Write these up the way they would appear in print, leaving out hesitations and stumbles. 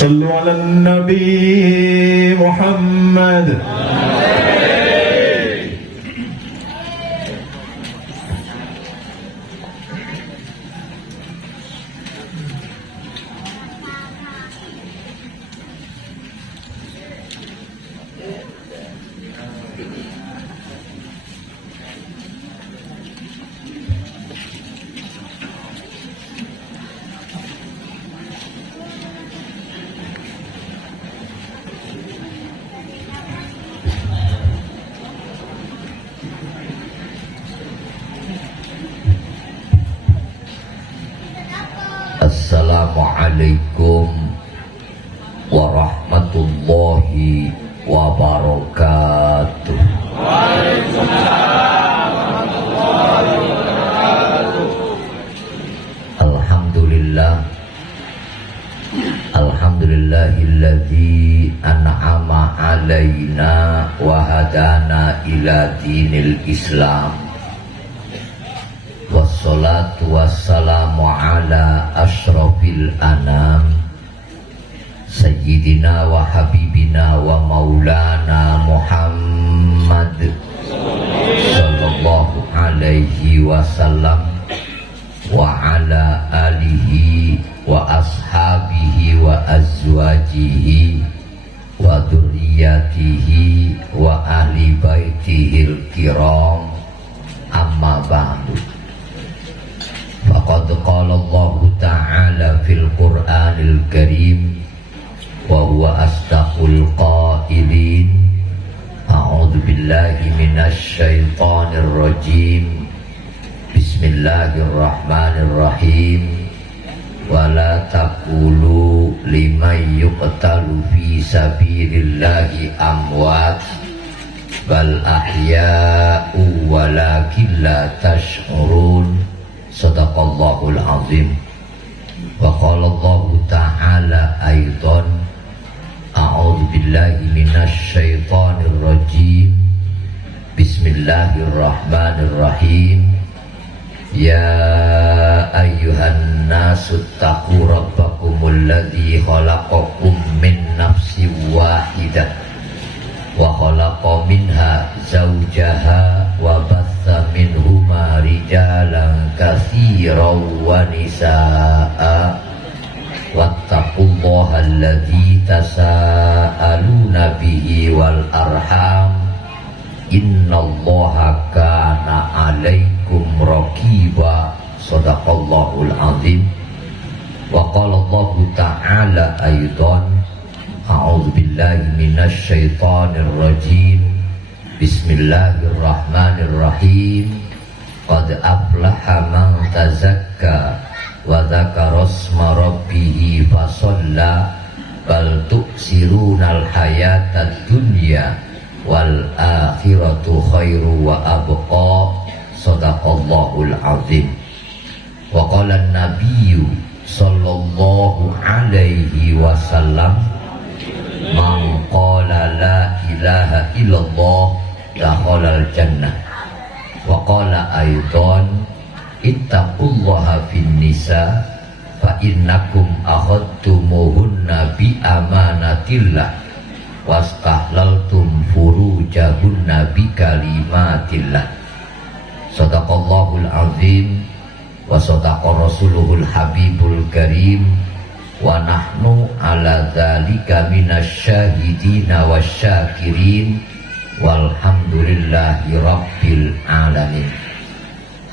صلوا على النبي محمد. Assalamualaikum warahmatullahi wabarakatuh. Waalaikumsalam warahmatullahi wabarakatuh. Alhamdulillahilladzi an'ama alaina wa hadana ila dinil Islam. Wassalatu wassalamu ala ashrafil anam Sayyidina wa habibina wa maulana Muhammad sallallahu alaihi wasallam wa ala alihi wa ashabihi wa azwajihi wa dzurriyyatihi wa ahli baitihil kiram, amma ba'du. Faqad qala Allah ta'ala fil Qur'anil Karim wa huwa asdaqul qailin. A'udzu billahi minasy syaithanir rajim. Bismillahirrahmanirrahim. Wa la taqulu liman yuqtalu fi sabilillahi amwat bal ahya'u walakin la tash'urun. Sadaqallahul azim. Wa qala Allah ta'ala aidan, a'udzu billahi minasy syaithanir rajim. Bismillahirrahmanirrahim. Ya ayyuhan nasu taqu rabbakumul ladzi khalaqakum min nafsin wahidah wa khalaqa minha zawjaha wa batha minhuma rijalan katsiran wa nisaa wattaqullaha alladzi tasaaluna bihi wal arham innallaha kana 'alaikum raqiba. Shadaqallahul azim. Wa qala Allah ta'ala aidan, a'udzu billahi minasy syaithanir rajim. Bismillahirrahmanirrahim. Qad aflaha man tazakka wa dzakara isma rabbih fasalla bal tu'sirunal hayatad dunya wal akhiratu khairu wa abqa. Shadaqallahul azim. Wa qala an-nabiyyu sallallahu alaihi wasallam, man qala la ilaha illallah dakhalal jannah. Wa qala aidan, ittaqullaha fin nisa fa innakum akhadtumuhunna bi amanatillah wastahlaltum furujahunna bi kalimatillah. Sadaqallahul azim wa sadaqa rasuluhul habibul karim wa nahnu ala dzalika minasyahidina wasyakirin walhamdulillahi rabbil alamin.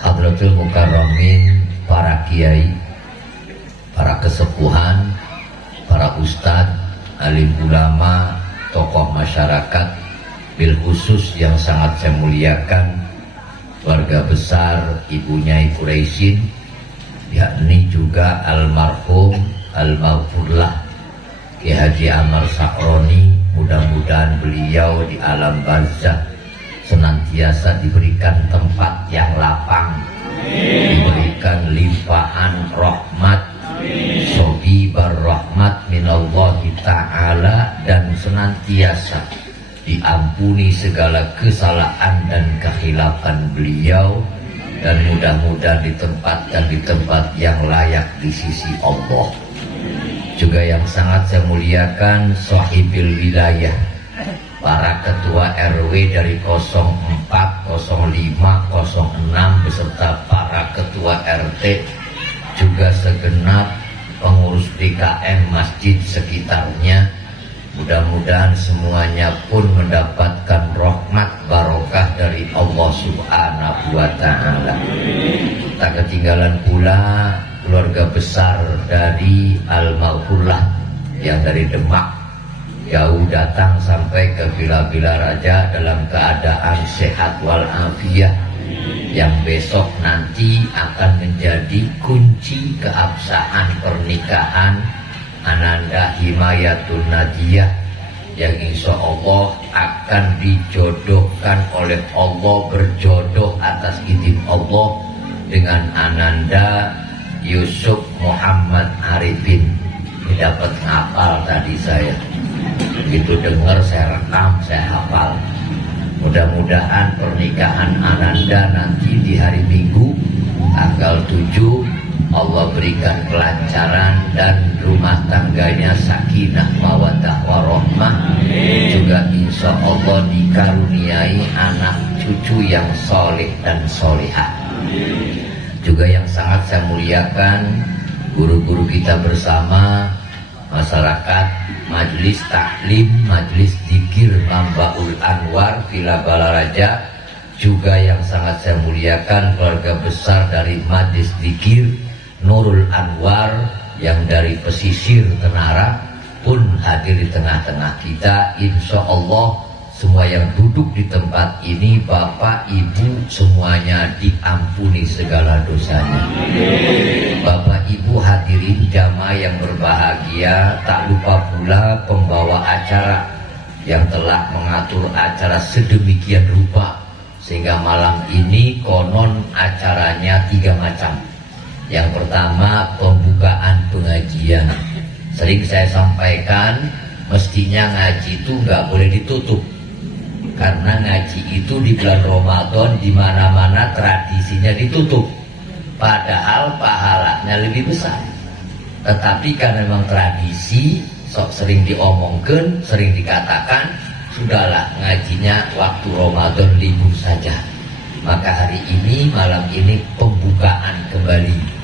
Hadratul mukarramin, para kiai, para kesepuhan, para ustadz, alim ulama, tokoh masyarakat, bil khusus yang sangat saya muliakan keluarga besar Ibu Nyai Quraisyin, yakni juga almarhum al-maghfurlah Ki Haji Amar Sakroni. Mudah-mudahan beliau di alam barzakh senantiasa diberikan tempat yang lapang, diberikan limpahan rahmat, sobibar rahmat minallahi ta'ala, dan senantiasa diampuni segala kesalahan dan kekhilafan beliau, dan mudah-mudahan ditempatkan di tempat yang layak di sisi Allah. juga yang sangat saya muliakan sahibil wilayah, para ketua RW dari 04, 05, 06 beserta para ketua RT, juga segenap pengurus PKM masjid sekitarnya. Mudah-mudahan semuanya pun mendapatkan rahmat barokah dari Allah Subhanahu wa Ta'ala. Tak ketinggalan pula keluarga besar dari Al-Maghfurlah yang dari Demak jauh datang sampai ke Villa Raja dalam keadaan sehat walafiat, yang besok nanti akan menjadi kunci keabsahan pernikahan Ananda Himayatun Nadiyah, yang insya Allah akan dijodohkan oleh Allah, berjodoh atas izin Allah dengan Ananda Yusuf Muhammad Arifin. Ini dapat ngapal tadi saya, begitu dengar saya rekam, saya hafal. Mudah-mudahan pernikahan Ananda nanti di hari Minggu tanggal 7 Allah berikan kelancaran dan rumah tangganya sakinah mawaddah warahmah, juga insya Allah dikaruniai anak cucu yang soleh dan solehah. Juga yang sangat saya muliakan guru-guru kita bersama, masyarakat, majelis taklim, majelis dzikir Mambaul Anwar Villa Balaraja, juga yang sangat saya muliakan keluarga besar dari majelis dzikir Nurul Anwar yang dari pesisir Tenara pun hadir di tengah-tengah kita. Insya Allah semua yang duduk di tempat ini, Bapak Ibu semuanya diampuni segala dosanya. Bapak Ibu hadirin jamaah yang berbahagia, tak lupa pula pembawa acara yang telah mengatur acara sedemikian rupa sehingga malam ini konon acaranya 3 macam. Yang pertama, pembukaan pengajian. Sering saya sampaikan, mestinya ngaji itu nggak boleh ditutup, karena ngaji itu di bulan Ramadan di mana-mana tradisinya ditutup, padahal pahalanya lebih besar. Tetapi karena memang tradisi, sok sering diomongkan, sering dikatakan, sudahlah ngajinya waktu Ramadan libur saja. Maka hari ini, malam ini pembukaan kembali.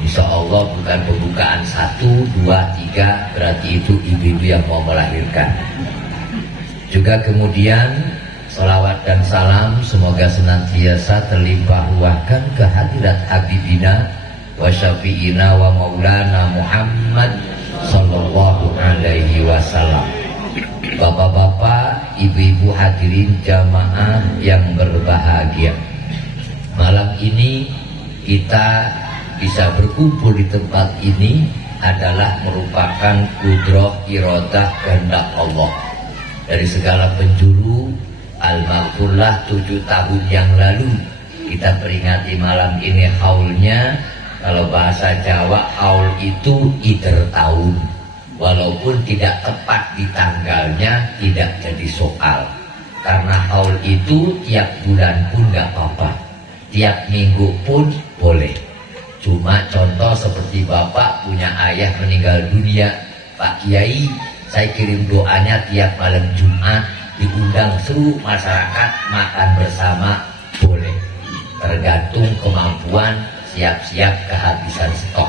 Insya Allah bukan pembukaan 1, 2, 3, berarti itu ibu-ibu yang mau melahirkan. Juga kemudian salawat dan salam semoga senantiasa terlimpah ruahkan kehadirat Habibina wa Syafi'ina wa Maulana Muhammad Sallallahu Alaihi Wasallam. Bapak-bapak, ibu-ibu hadirin jamaah yang berbahagia, malam ini kita bisa berkumpul di tempat ini adalah merupakan kudrah iradah kehendak Allah. Dari segala penjuru, Al-Maghfurlah 7 tahun yang lalu kita peringati malam ini haulnya. Kalau bahasa Jawa, haul itu iter tahun. Walaupun tidak tepat di tanggalnya, tidak jadi soal. Karena haul itu tiap bulan pun gak apa-apa, tiap minggu pun boleh. Cuma contoh seperti Bapak punya ayah meninggal dunia, Pak Kiai, saya kirim doanya tiap malam Jumat, diundang seluruh masyarakat makan bersama, boleh. Tergantung kemampuan, siap-siap kehabisan stok.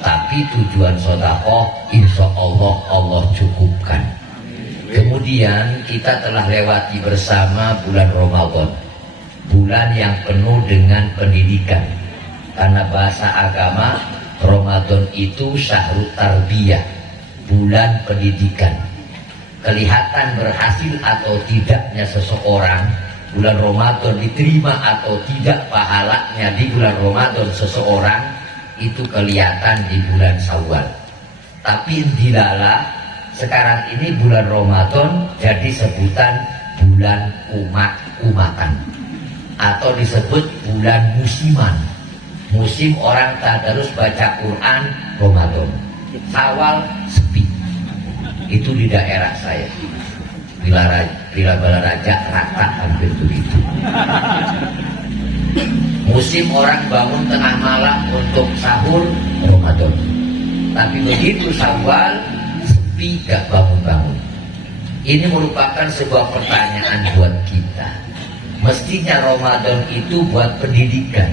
Tapi tujuan sedekah insya Allah Allah cukupkan. Kemudian kita telah lewati bersama bulan Ramadan, bulan yang penuh dengan pendidikan. Karena bahasa agama, Ramadan itu syahrul tarbiyah, bulan pendidikan. Kelihatan berhasil atau tidaknya seseorang, bulan Ramadan diterima atau tidak pahalanya di bulan Ramadan seseorang, itu kelihatan di bulan Syawal. Tapi dilala, sekarang ini bulan Ramadan jadi sebutan bulan umat-umatan, atau disebut bulan musiman. Musim orang tadarus baca Quran Ramadan. Syawal sepi. Itu di daerah saya, Villa Balaraja rata hampir begitu. Musim orang bangun tengah malam untuk sahur Ramadan. Tapi begitu Syawal sepi, gak bangun-bangun. Ini merupakan sebuah pertanyaan buat kita. Mestinya Ramadan itu buat pendidikan.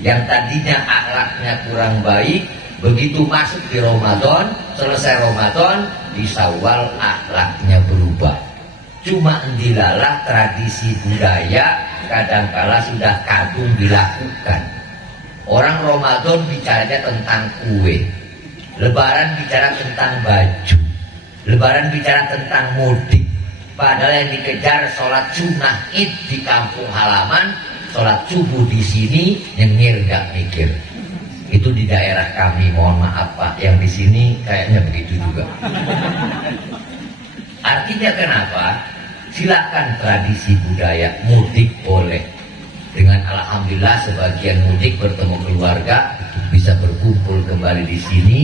Yang tadinya akhlaknya kurang baik, begitu masuk di Ramadan, selesai Ramadan, di Syawal akhlaknya berubah. Cuma dilalah tradisi budaya kadangkala sudah kadung dilakukan. Orang Ramadan bicaranya tentang kue, Lebaran bicara tentang baju, Lebaran bicara tentang mudik. Padahal yang dikejar sholat sunnah id di kampung halaman, sholat subuh di sini nyengir gak mikir. Itu di daerah kami, mohon maaf Pak, yang di sini kayaknya begitu juga. Artinya kenapa? Silakan tradisi budaya mudik boleh. Dengan alhamdulillah sebagian mudik bertemu keluarga, bisa berkumpul kembali di sini,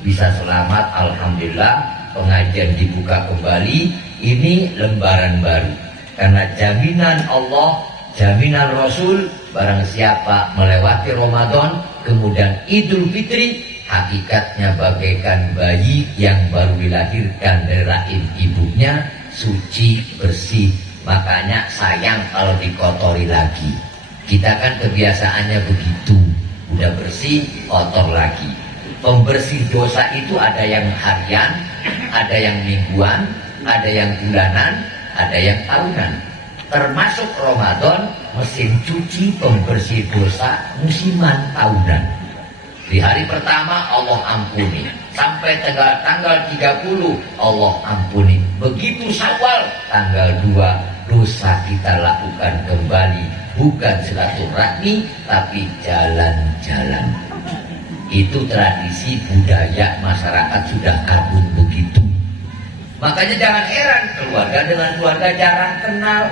bisa selamat alhamdulillah. Pengajian dibuka kembali, ini lembaran baru. Karena jaminan Allah, jaminan Rasul, barang siapa melewati Ramadan, kemudian Idul Fitri, hakikatnya bagaikan bayi yang baru dilahirkan dari rahim ibunya, suci, bersih. Makanya sayang kalau dikotori lagi. Kita kan kebiasaannya begitu, udah bersih, kotor lagi. Pembersih dosa itu ada yang harian, ada yang mingguan, ada yang bulanan, ada yang tahunan. Termasuk Ramadan, mesin cuci pembersih dosa musiman tahunan. Di hari pertama Allah ampuni, sampai tanggal 30 Allah ampuni. Begitu Syawal tanggal 2 dosa kita lakukan kembali, bukan silaturahmi tapi jalan-jalan. Itu tradisi budaya masyarakat sudah kadung begitu. Makanya jangan heran keluarga dengan keluarga jarang kenal.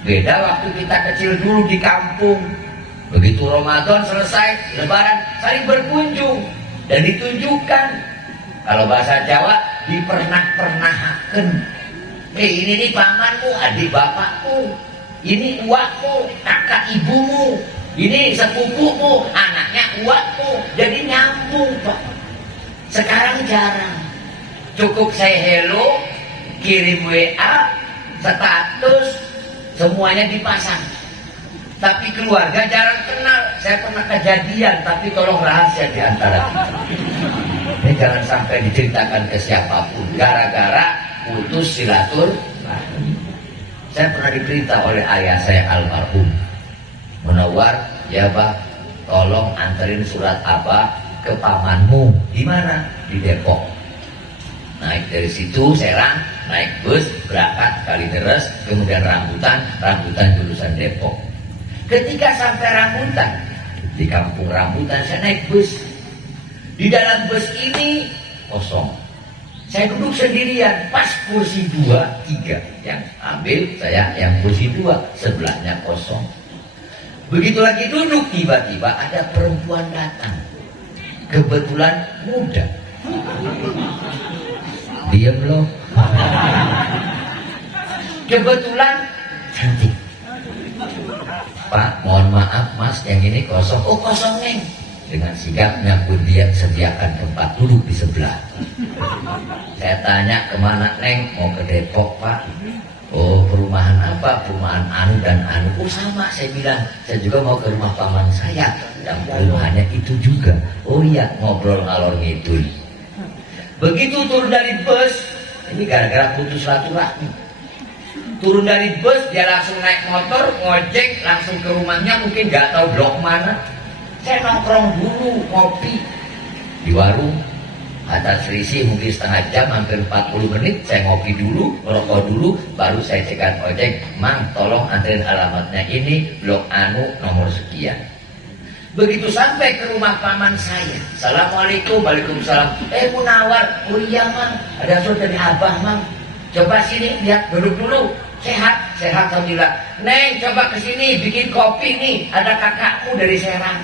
Beda waktu kita kecil dulu di kampung. Begitu Ramadan selesai, Lebaran saling berkunjung dan ditunjukkan. Kalau bahasa Jawa dipernah-pernahaken. Ini nih pamanmu, adik bapakmu, ini uakmu, kakak ibumu, ini sepupumu, anaknya uakmu. Jadi nyambung Pak. Sekarang jarang. Cukup saya hello, kirim WA, status, semuanya dipasang. Tapi keluarga jarang kenal. Saya pernah kejadian, tapi tolong rahasia di antara kita. Ini jangan sampai diceritakan ke siapapun. Gara-gara putus silaturahmi. Saya pernah diperintah oleh ayah saya almarhum, Munawar, ya Bah, tolong anterin surat Abah ke pamanmu. Di mana? Di Depok. Naik dari situ Serang, naik bus berangkat Kalideres, kemudian Rambutan jurusan Depok. Ketika sampai Rambutan, di kampung Rambutan saya naik bus. Di dalam bus ini kosong. Saya duduk sendirian, pas kursi 2, 3 yang ambil saya yang kursi 2, sebelahnya kosong. Begitu lagi duduk, tiba-tiba ada perempuan datang. Kebetulan muda. Diam loh. Kebetulan cantik. Pak, mohon maaf Mas, yang ini kosong. Oh kosong Neng. Dengan sigapnya pun dia sediakan tempat duduk di sebelah. Saya tanya kemana Neng? Mau ke Depok Pak. Oh perumahan apa? Perumahan Anu dan Anu. Oh sama, saya bilang. Saya juga mau ke rumah paman saya. Dan perumahannya itu juga. Oh iya, ngobrol ngalor ngidul. Begitu turun dari bus, ini gara-gara putus silaturahmi. Turun dari bus, dia langsung naik motor, ngojek, langsung ke rumahnya, mungkin nggak tahu blok mana. Saya nongkrong dulu, ngopi di warung. Atas selisih mungkin setengah jam, hampir 40 menit, saya ngopi dulu, ngerokok dulu, baru saya cegat ojek. Mang, tolong anterin alamatnya ini, blok Anu, nomor sekian. Begitu sampai ke rumah paman saya, Assalamualaikum, waalaikumsalam. Munawar, oh iya Mang, ada surat dari Abah Mang. Coba sini, lihat, duduk dulu. Sehat, sehat alhamdulillah. Neng, coba kesini, bikin kopi nih. Ada kakakmu dari Serang.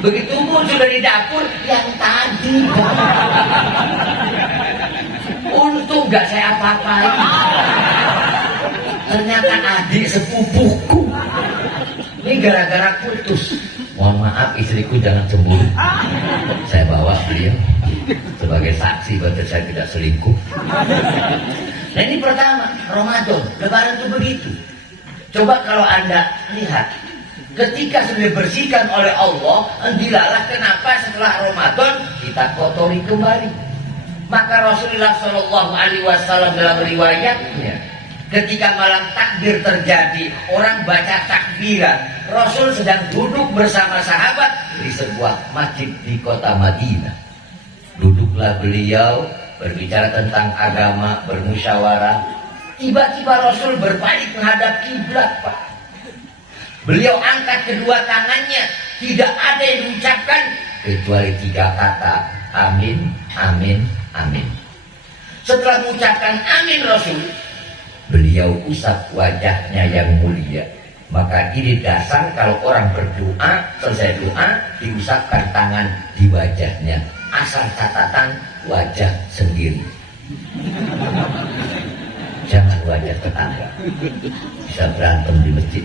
Begitu muncul dari dapur, yang tadi. Untung gak saya apa-apain. Ternyata adik sepupuku. Ini gara-gara putus. Mohon maaf istriku jangan cemburu. Saya bawa beliau. sebagai saksi bahwa saya tidak selingkuh. Nah ini pertama, Ramadan, Lebaran itu begitu. Coba kalau Anda lihat, ketika sudah dibersihkan oleh Allah, dilalah kenapa setelah Ramadan kita kotori kembali. Maka Rasulullah SAW dalam riwayatnya, ketika malam takbir terjadi, orang baca takbiran, Rasul sedang duduk bersama sahabat di sebuah masjid di kota Madinah. Duduklah beliau berbicara tentang agama, bermusyawarah. Tiba-tiba Rasul berbalik menghadap kiblat, Pak. Beliau angkat kedua tangannya, tidak ada yang diucapkan kecuali 3 kata, amin, amin, amin. Setelah mengucapkan amin Rasul, beliau usap wajahnya yang mulia. Maka ini dasar kalau orang berdoa, selesai doa, diusapkan tangan di wajahnya. Asal catatan, wajah sendiri. Jangan wajah tetangga, bisa berantem di masjid.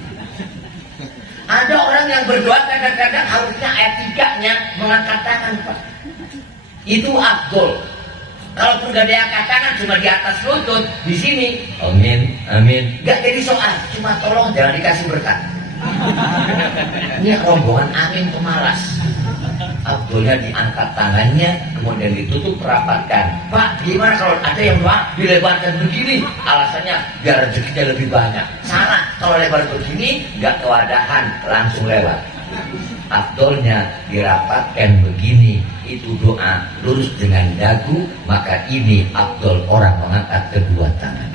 Ada orang yang berdoa kadang-kadang harusnya etikanya mengangkat tangan, Pak. Itu afdol. Kalaupun gak ada yang angkat tangan, cuma di atas lutut, di sini, amin, amin. Gak jadi soal, cuma tolong jangan dikasih berkat. Ini rombongan amin pemalas. Abdulnya diangkat tangannya, kemudian ditutup rapatkan. Pak, gimana kalau ada yang doa dilebarkan begini? Alasannya biar rezekinya lebih banyak. Salah, kalau lebar begini nggak kewadahan, langsung lewat. Abdulnya dirapatkan begini, itu doa lurus dengan dagu, maka ini Abdul orang mengangkat kedua tangan.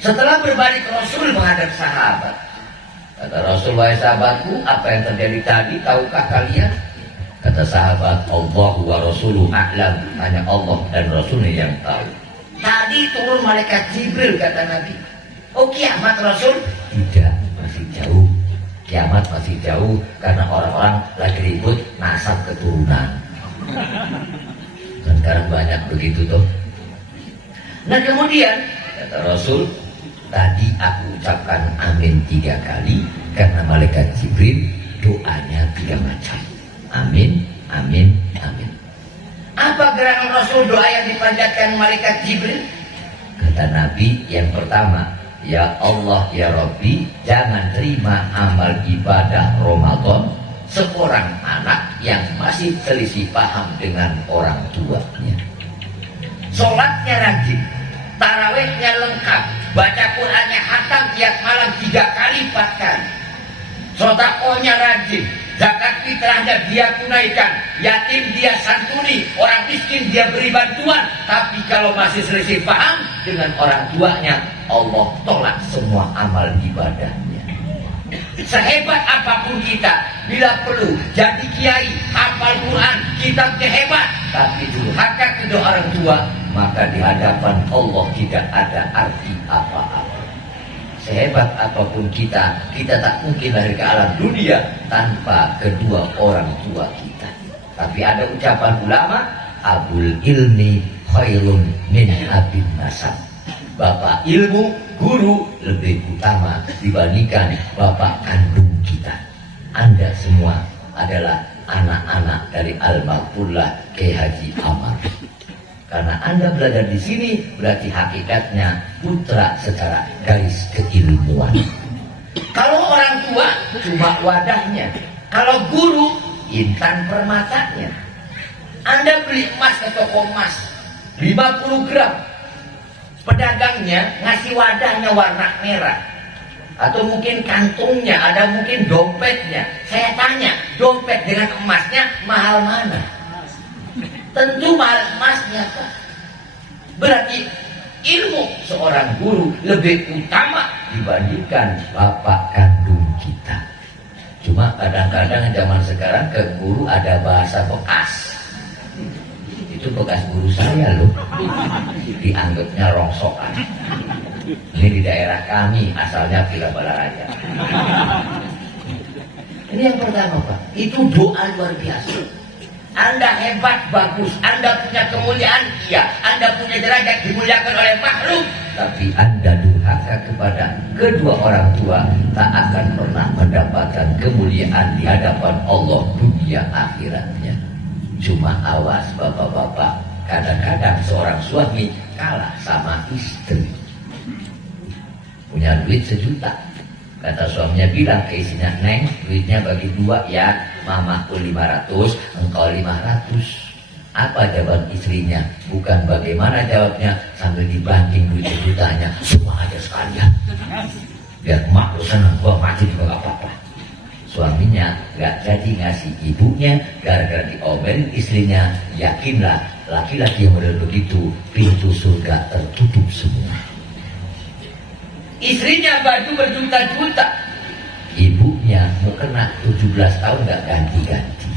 Setelah berbalik Rasul menghadap sahabat, kata Rasul, wahai sahabatku, apa yang terjadi tadi tahukah kalian? Kata sahabat, Allah wa Rasuluh a'lam, hanya Allah dan Rasulnya yang tahu. Tadi turun malaikat Jibril, kata Nabi. Oh, kiamat Rasul? Tidak, masih jauh. Kiamat masih jauh karena orang-orang lagi ribut nasab keturunan. Dan sekarang banyak begitu tuh. Nah kemudian kata Rasul, tadi aku ucapkan amin 3 kali karena malaikat Jibril doanya 3 macam. Amin, amin, amin. Apa gerangan Rasul doa yang dipanjatkan malaikat Jibril? Kata Nabi yang pertama, ya Allah ya Rabbi, jangan terima amal ibadah Ramadan seorang anak yang masih selisih paham dengan orang tuanya. Sholatnya rajin, tarawihnya lengkap, baca Qur'annya hatam tiap malam 3 kali 4 kali. Sedekahnya rajin, zakat fitrahnya dia tunaikan, yatim dia santuni, orang miskin dia beri bantuan. Tapi kalau masih selisih paham dengan orang tuanya, Allah tolak semua amal ibadahnya. Sehebat apapun kita, bila perlu jadi kiai, hafal Quran, kitabnya hebat, tapi durhaka kedua orang tua, maka di hadapan Allah tidak ada arti apa-apa. Sehebat apapun kita, kita tak mungkin lahir ke alam dunia tanpa kedua orang tua kita. Tapi ada ucapan ulama, abul ilmi khairun min abin nasab. Bapak ilmu, guru lebih utama dibandingkan bapak kandung kita. Anda semua adalah anak-anak dari almarhumlah Kiai Haji Amar. Karena Anda belajar di sini berarti hakikatnya putra secara garis keilmuan. Kalau orang tua cuma wadahnya, kalau guru intan permatanya. Anda beli emas ke toko emas 50 gram, pedagangnya ngasih wadahnya warna merah, atau mungkin kantungnya, ada mungkin dompetnya. Saya tanya, dompet dengan emasnya mahal mana? Tentu mahal emasnya, Pak. Berarti ilmu seorang guru lebih utama dibandingkan bapak kandung kita. Cuma kadang-kadang zaman sekarang ke guru ada bahasa bekas. Itu bekas guru saya loh, dianggapnya rongsokan. Ini di daerah kami, asalnya Villa Balaraja. Ini yang pertama, Pak. Itu doa luar biasa. Anda hebat, bagus, Anda punya kemuliaan, iya, Anda punya derajat dimuliakan oleh makhluk, tapi Anda durhaka kepada kedua orang tua, tak akan pernah mendapatkan kemuliaan di hadapan Allah dunia akhiratnya. Cuma awas bapak-bapak, kadang-kadang seorang suami kalah sama istri. Punya duit 1 juta, kata suaminya bilang ke istrinya, "Neng, duitnya bagi 2 ya, mamaku 500, engkau 500. Apa jawaban istrinya? Bukan bagaimana jawabnya, sambil dibanting duit 1 jutanya, "Semua aja sekalian. Biar emak lu senang, gua mati juga gak apa-apa." Suaminya gak jadi ngasih ibunya gara-gara diomelin istrinya. Yakinlah, laki-laki yang model begitu, pintu surga tertutup semua. Istrinya baju berjuta-juta, ibunya mau kena 17 tahun gak ganti-ganti.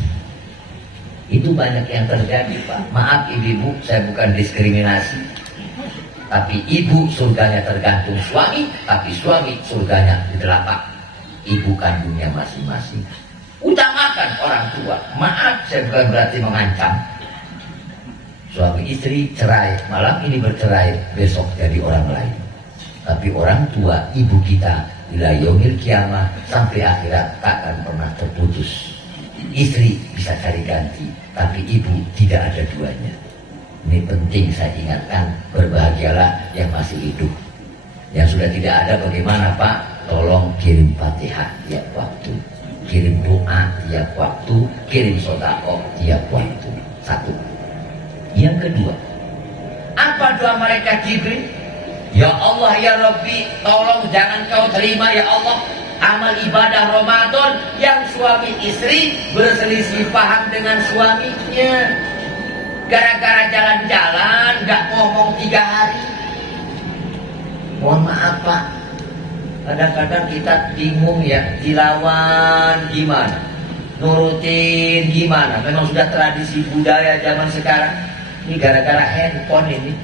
Itu banyak yang terjadi, Pak. Maaf ibu-ibu, saya bukan diskriminasi, tapi ibu surganya tergantung suami, tapi suami surganya di telapak ibu kandungnya masing-masing. Utamakan orang tua. Maaf, saya bukan berarti mengancam. Suami istri cerai, malam ini bercerai, besok jadi orang lain. Tapi orang tua, ibu kita, bila yaumil kiamah sampai akhirat takkan pernah terputus. Istri bisa cari ganti, tapi ibu tidak ada duanya. Ini penting saya ingatkan, berbahagialah yang masih hidup. Yang sudah tidak ada bagaimana, Pak? Tolong kirim Fatihah tiap waktu, kirim doa tiap waktu, kirim sedekah tiap waktu. 1. Yang kedua, apa doa malaikat Jibril? Ya Allah ya Rabbi, tolong jangan kau terima ya Allah amal ibadah Ramadan yang suami istri berselisih paham dengan suaminya. Gara-gara jalan-jalan gak ngomong 3 hari. Mohon maaf Pak, kadang-kadang kita bingung ya, dilawan gimana, nurutin gimana. Memang sudah tradisi budaya zaman sekarang. Ini gara-gara handphone ini.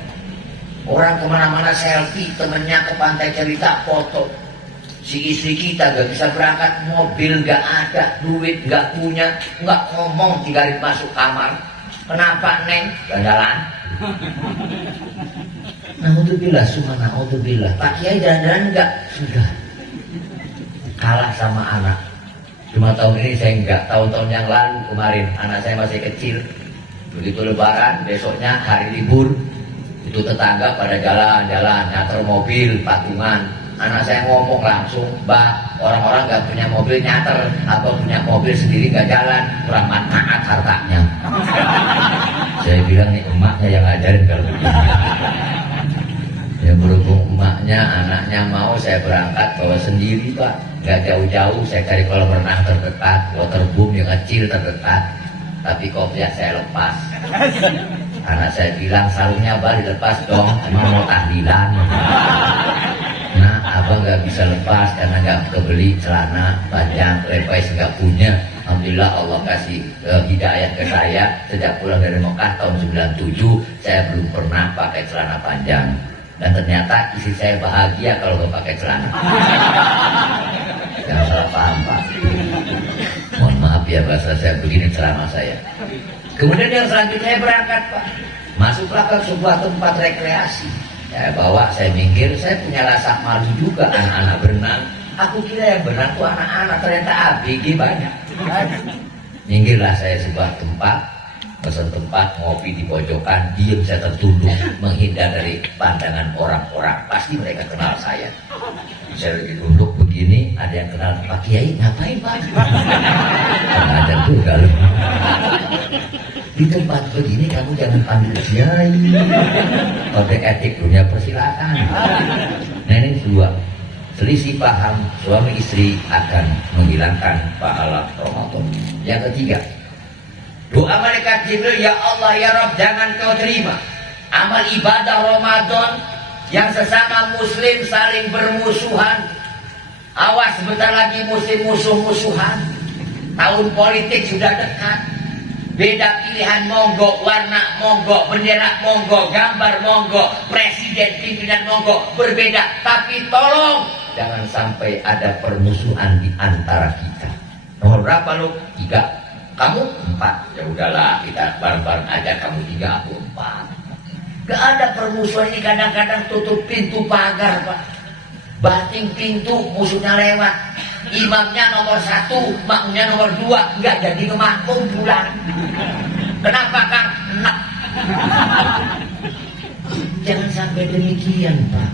Orang kemana-mana selfie, temennya ke pantai cerita foto. Si istri kita gak bisa berangkat, mobil gak ada, duit gak punya, gak ngomong, 3 hari masuk kamar. Kenapa Neng? Jalan-jalan. Naudzubillah, subhanallah. Pak Kiai jalan-jalan enggak? Sudah. Kalah sama anak. Cuma tahun ini saya enggak. Tahun-tahun yang lalu kemarin anak saya masih kecil. Begitu lebaran, besoknya hari libur. Itu tetangga pada jalan-jalan, nyater mobil, patungan. Anak saya ngomong langsung, "Mbak, orang-orang gak punya mobil nyater, apa punya mobil sendiri gak jalan, kurang manfaat hartanya." Saya bilang nih emaknya yang ngajarin kalau begini. Ya berhubung emaknya, anaknya mau, saya berangkat bawa sendiri Pak. Gak jauh-jauh, saya cari kolam renang terdekat, waterboom yang kecil terdekat. Tapi kopiah saya lepas. Anak saya bilang, "Sarungnya Mbak dilepas dong, emang mau tahlilan." Nah, abang gak bisa lepas karena gak kebeli celana panjang, levi's gak punya. Alhamdulillah Allah kasih hidayah ke saya. Sejak pulang dari Mekah tahun 97, saya belum pernah pakai celana panjang. Dan ternyata istri saya bahagia kalau gak pakai celana. Jangan salah paham Pak. Mohon maaf ya bahasa saya begini, celana saya. Kemudian yang selanjutnya saya berangkat Pak. Masuklah ke sebuah tempat rekreasi. Ya, bawa, saya mikir saya punya rasa malu juga, anak-anak berenang. Aku kira yang berenang tuh anak-anak, ternyata ABG banyak. Minggirlah saya sebuah tempat, pesan tempat, ngopi di pojokan, diam saya tertunduk, menghindar dari pandangan orang-orang. Pasti mereka kenal saya. Saya lagi duduk begini, ada yang kenal, "Pak Kiai ngapain Pak?" Karena ada juga loh. Di tempat begini kamu jangan panggil Kiai. Kode etik dunia persilakan. Nah ini 2. Selisih paham suami istri akan menghilangkan pahala Ramadan. Yang ketiga, doa malaikat Jibril, "Ya Allah ya Rabb, jangan kau terima amal ibadah Ramadan yang sesama muslim saling bermusuhan." Awas, sebentar lagi musim musuh-musuhan. Tahun politik sudah dekat. Beda pilihan monggo, warna monggo, bendera monggo, gambar monggo, presiden, pimpinan monggo, berbeda. Tapi tolong jangan sampai ada permusuhan di antara kita. Nomor berapa lu? 3. Kamu 4. Ya udahlah, kita bareng-bareng aja, kamu 3, aku 4. Gak ada permusuhan ini, kadang-kadang tutup pintu pagar Pak. Banting pintu, musuhnya lewat. Imamnya nomor 1, makmumnya nomor 2, nggak jadi ngemakmum pulang. Kenapa Kang? Enak. Jangan sampai demikian Pak.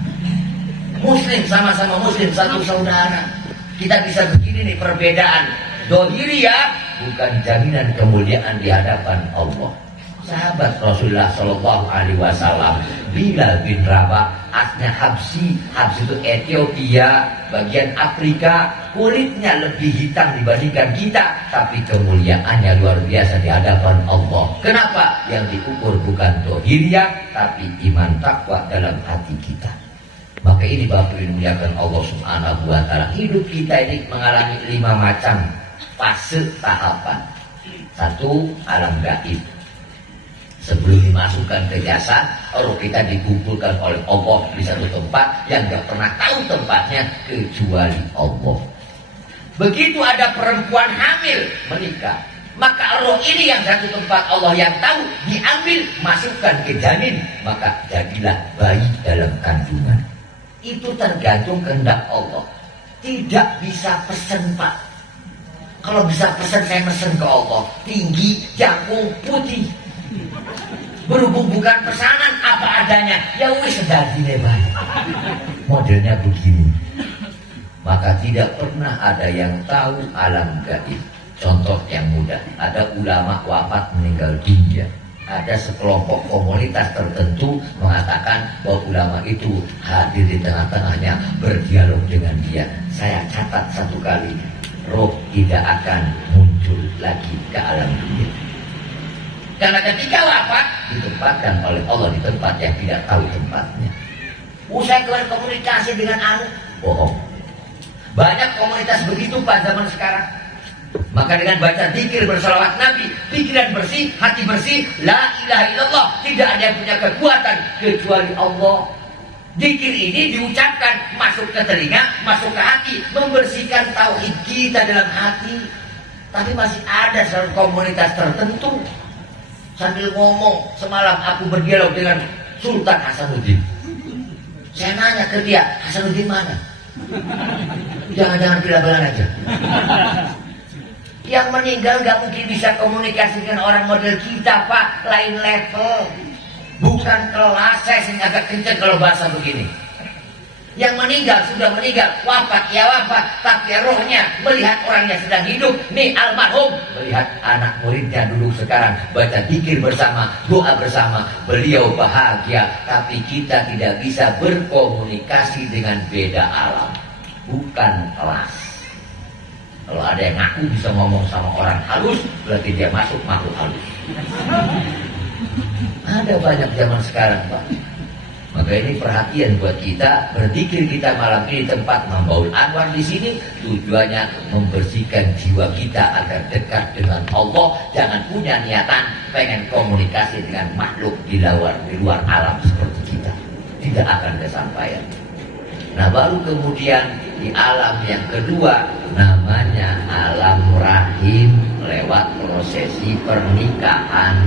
Muslim sama-sama muslim, satu saudara. Kita bisa begini nih perbedaan. Dohiriyah bukan jaminan kemuliaan di hadapan Allah. Sahabat Rasulullah Shallallahu Alaihi Wasallam, Bilal bin Rabah, asnya Habsi itu Ethiopia, bagian Afrika, kulitnya lebih hitam dibandingkan kita, tapi kemuliaannya luar biasa di hadapan Allah. Kenapa? Yang diukur bukan dohiriyah, tapi iman takwa dalam hati kita. Maka ini Bapak Ibu dimuliakan Allah Subhanahu Wa Taala. Hidup kita ini mengalami 5 macam fase tahapan. 1, alam gaib. Sebelum dimasukkan ke jasad, kalau kita dikumpulkan oleh Allah di satu tempat yang gak pernah tahu tempatnya kecuali Allah. Begitu ada perempuan hamil menikah, maka roh ini yang satu tempat Allah yang tahu, diambil masukkan ke janin, maka jadilah bayi dalam kandungan. Itu tergantung kehendak Allah. Tidak bisa pesen Pak. Kalau bisa pesen, saya pesen ke Allah, tinggi, jangkung, putih. Berhubung bukan pesanan, apa adanya, ya wis sedadi lebar. Modelnya begini. Maka tidak pernah ada yang tahu alam gaib. Contoh yang mudah, ada ulama wafat meninggal dunia, ada sekelompok komunitas tertentu mengatakan bahwa ulama itu hadir di tengah-tengahnya, berdialog dengan dia. Saya catat satu kali, roh tidak akan muncul lagi ke alam dunia. Karena ketika wafat ditempatkan oleh Allah di tempat yang tidak tahu tempatnya. Usai berkomunikasi dengan anu, bohong. Banyak komunitas begitu Pak zaman sekarang. Maka dengan baca zikir bersalawat Nabi, pikiran bersih, hati bersih, la ilaha illallah, tidak ada yang punya kekuatan kecuali Allah. Zikir ini diucapkan, masuk ke telinga, masuk ke hati, membersihkan tauhid kita dalam hati. Tapi masih ada komunitas tertentu. Sambil ngomong, semalam aku berdialog dengan Sultan Hasanuddin. Saya nanya ke dia, Hasanuddin mana? Jangan-jangan bila-bilan aja. Yang meninggal gak mungkin bisa komunikasi dengan orang model kita Pak. Lain level, bukan kelas. Saya sih agak kenceng kalau bahasa begini. Yang meninggal sudah meninggal, wafat ya wafat, tapi rohnya melihat orangnya sedang hidup. Nih almarhum melihat anak muridnya duduk sekarang baca zikir bersama, doa bersama, beliau bahagia. Tapi kita tidak bisa berkomunikasi dengan beda alam, bukan kelas. Kalau ada yang ngaku bisa ngomong sama orang halus, berarti dia masuk makhluk halus. Ada banyak zaman sekarang Pak. Maka ini perhatian buat kita, berzikir kita malam ini tempat Mambaul Anwar di sini tujuannya membersihkan jiwa kita agar dekat dengan Allah. Jangan punya niatan pengen komunikasi dengan makhluk di luar alam seperti kita, tidak akan kesampaian. Nah baru kemudian di alam yang kedua namanya alam rahim lewat prosesi pernikahan.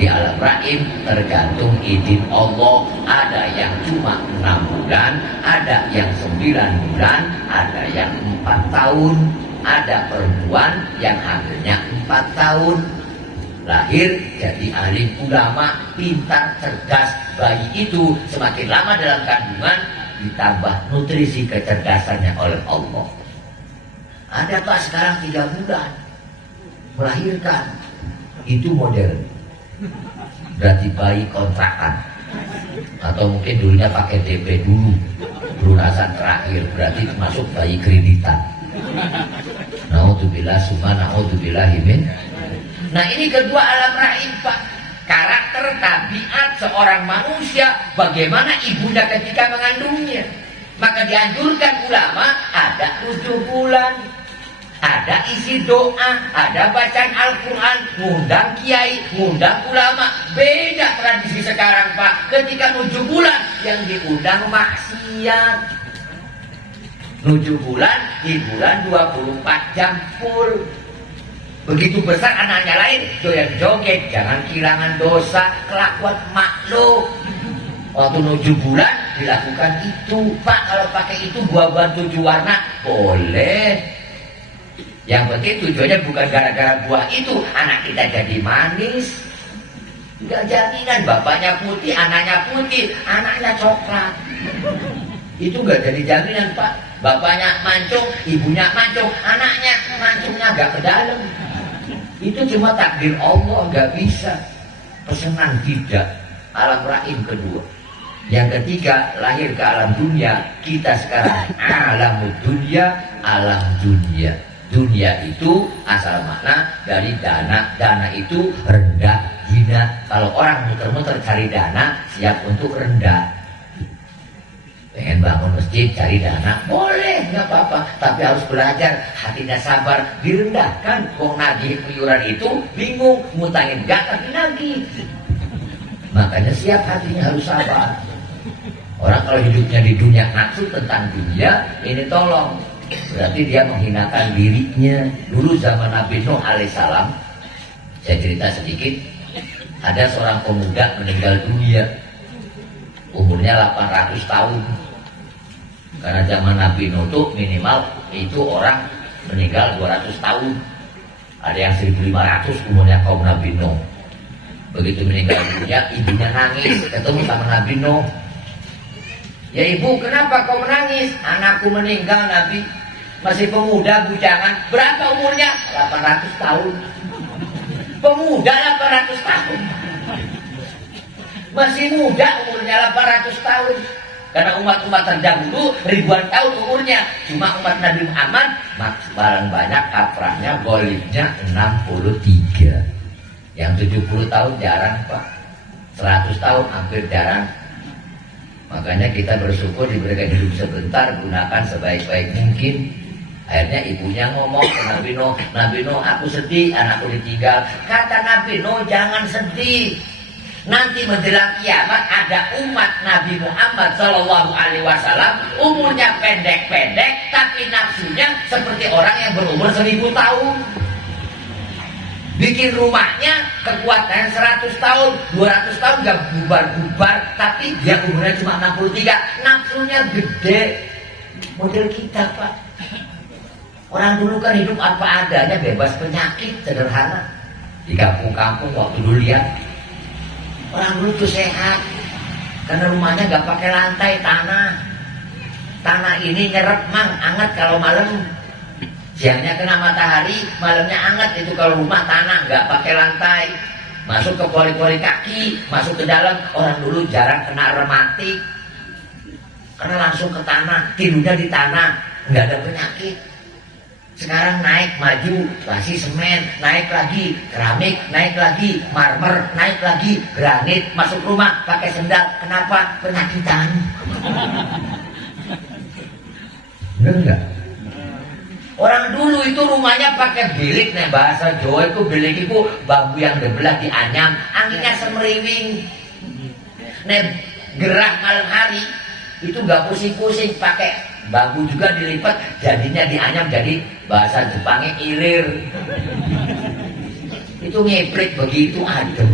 Di alam rahim tergantung izin Allah, ada yang cuma 6 bulan, ada yang 9 bulan, ada yang 4 tahun, ada perempuan yang hamilnya 4 tahun. Lahir jadi alim ulama, pintar, cerdas. Bayi itu semakin lama dalam kandungan ditambah nutrisi kecerdasannya oleh Allah. Ada Pak sekarang 3 bulan melahirkan, itu modern. Berarti bayi kontrakan, atau mungkin dulunya pakai DP dulu, pelunasan terakhir, berarti masuk bayi kreditan. Naudzubillah summa naudzubillah min. Nah ini kedua alam rahim Pak. Karakter tabiat seorang manusia, bagaimana ibunya ketika mengandungnya. Maka dianjurkan ulama ada 7 bulan, ada isi doa, ada bacaan Al-Quran, ngundang kiai, ngundang ulama. Beda tradisi sekarang Pak. Ketika 7 bulan yang diundang maksiat. 7 bulan di bulan 24 jam full. Begitu besar anaknya lain, doyan joget, jangan kehilangan dosa, kelakuan makhluk. Waktu 7 bulan dilakukan itu Pak. Kalau pakai itu buah-buahan 7 warna boleh. Yang penting tujuannya bukan gara-gara buah itu anak kita jadi manis. Enggak jaminan bapaknya putih, anaknya putih, anaknya coklat. Itu enggak jadi jaminan, Pak. Bapaknya mancung, ibunya mancung, anaknya mancungnya enggak ke dalam. Itu cuma takdir Allah, enggak bisa. Pesanan tidak. Alam rahim kedua. Yang ketiga, lahir ke alam dunia. Kita sekarang alam dunia, alam dunia. Dunia itu asal makna dari dana. Dana itu rendah, hina. Kalau orang muter-muter cari dana, siap untuk rendah. Pengen bangun masjid, cari dana, boleh, nggak apa-apa. Tapi harus belajar, hatinya sabar, direndahkan. Kok nagih iuran itu, bingung, ngutangin gak, tapi nagih. Makanya siap hatinya harus sabar. Orang kalau hidupnya di dunia nafsu tentang dunia, ini tolong. Berarti dia menghinakan dirinya. Dulu zaman Nabi Nuh alaihissalam, saya cerita sedikit, ada seorang pemuda meninggal dunia, umurnya 800 tahun. Karena zaman Nabi Nuh itu minimal itu orang meninggal 200 tahun. Ada yang 1500 umurnya kaum Nabi Nuh. Begitu meninggal dunia, ibunya nangis, ketemu sama Nabi Nuh. Ya ibu, kenapa kau menangis? Anakku meninggal, Nabi. Masih pemuda, bujangan. Berapa umurnya? 800 tahun. Pemuda 800 tahun. Masih muda umurnya 800 tahun. Karena umat-umat terdahulu ribuan tahun umurnya. Cuma umat Nabi Muhammad paling banyak kafrahnya, golibnya 63. Yang 70 tahun jarang, Pak. 100 tahun hampir jarang. Makanya kita bersyukur diberikan hidup sebentar, gunakan sebaik-baik mungkin. Akhirnya ibunya ngomong ke Nabi Nuh, Nabi Nuh, aku sedih, anakku ditinggal. Kata Nabi Nuh, jangan sedih. Nanti menjelang kiamat ada umat Nabi Muhammad SAW umurnya pendek-pendek, tapi nafsunya seperti orang yang berumur 1000 tahun. Bikin rumahnya kekuatan 100 tahun, 200 tahun gak bubar-bubar, tapi dia umurnya cuma 63, nafsunya gede. Model kita, Pak. Orang dulu kan hidup apa adanya, bebas penyakit, sederhana. Di kampung-kampung waktu dulu lihat, orang dulu tuh sehat, karena rumahnya gak pakai lantai, tanah. Tanah ini nyerap mang, anget kalau malam. Siangnya kena matahari, malamnya hangat. Itu kalau rumah tanah, nggak pakai lantai. Masuk ke pori-pori kaki, masuk ke dalam. Orang dulu jarang kena rematik, karena langsung ke tanah, tidurnya di tanah, nggak ada penyakit. Sekarang naik, maju, masih semen, naik lagi, keramik, naik lagi, marmer, naik lagi, granit, masuk rumah, pakai sendal. Kenapa? Penyakitan. Bener nggak? Orang dulu itu rumahnya pakai bilik, nih bahasa Jawa itu bilik itu bambu yang dibelah dianyam, anginnya semeriwing. Nih gerah malam hari itu nggak pusing-pusing, pakai bambu juga dilipat, jadinya dianyam, jadi bahasa Jepangnya ilir. Itu ngeplek begitu adem.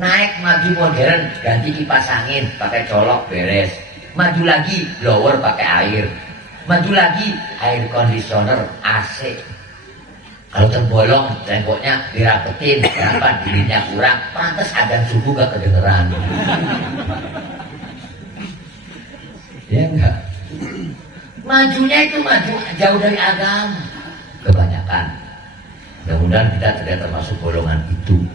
Naik maju modern, ganti kipas angin, pakai colok beres. Maju lagi blower pakai air. Maju lagi air conditioner AC. Kalau terbolong temboknya dirapetin, kenapa dirinya kurang, pantas adzan subuh gak kedengeran. Ya enggak. Majunya itu maju jauh dari agama kebanyakan. Mudah-mudahan kita tidak termasuk golongan itu.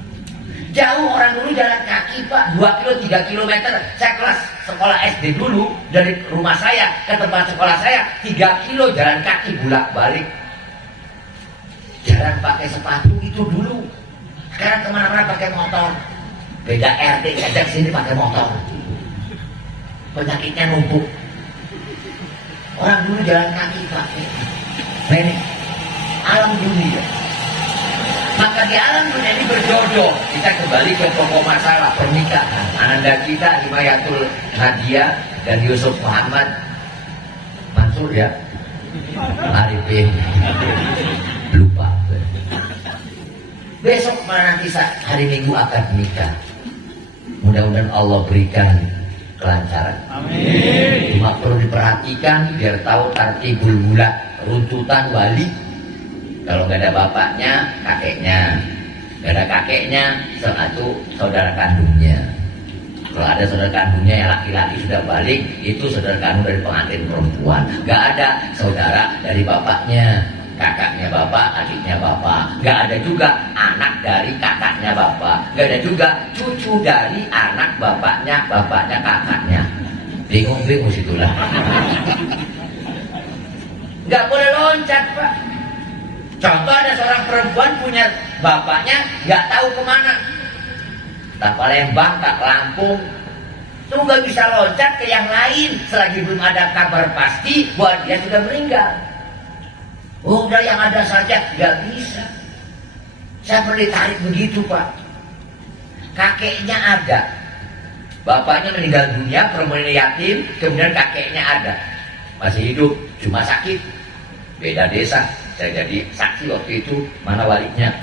Jauh orang dulu jalan kaki, Pak, 2 kilo 3 kilometer. Saya kelas sekolah SD dulu, dari rumah saya ke tempat sekolah saya 3 kilo jalan kaki bolak-balik. Jarang pakai sepatu itu dulu. Sekarang kemana-mana pakai motor. Beda RT saja sini pakai motor. Penyakitnya numpuk. Orang dulu jalan kaki, Pak. Nah ini alam dunia. Maka di alam dunia ini berjodoh. Kita kembali ke pokok masalah pernikahan. Ananda kita Himayatul Nadia dan Yusuf Muhammad Mansur, ya, Arifin, lupa. Besok mana nanti hari Minggu akan nikah. Mudah-mudahan Allah berikan kelancaran. Amin. Cuma perlu diperhatikan biar tahu tartibul bulat, runtutan wali. Kalau nggak ada bapaknya, kakeknya. Nggak ada kakeknya, satu saudara kandungnya. Kalau ada saudara kandungnya yang laki-laki sudah balik, itu saudara kandung dari pengantin perempuan. Nggak ada saudara dari bapaknya, kakaknya bapak, adiknya bapak. Nggak ada juga anak dari kakaknya bapak. Nggak ada juga cucu dari anak bapaknya kakaknya. Bingung situlah. Nggak boleh loncat, Pak. Contoh ada seorang perempuan punya bapaknya nggak tahu kemana. Tak Palembang, tak Lampung. Itu nggak bisa loncat ke yang lain selagi belum ada kabar pasti bahwa dia sudah meninggal. Oh, udah yang ada saja nggak bisa. Saya pernah ditarik begitu, Pak. Kakeknya ada, bapaknya meninggal dunia, perempuan yatim, kemudian kakeknya ada, masih hidup, cuma sakit, beda desa. Saya jadi saksi waktu itu, mana walinya.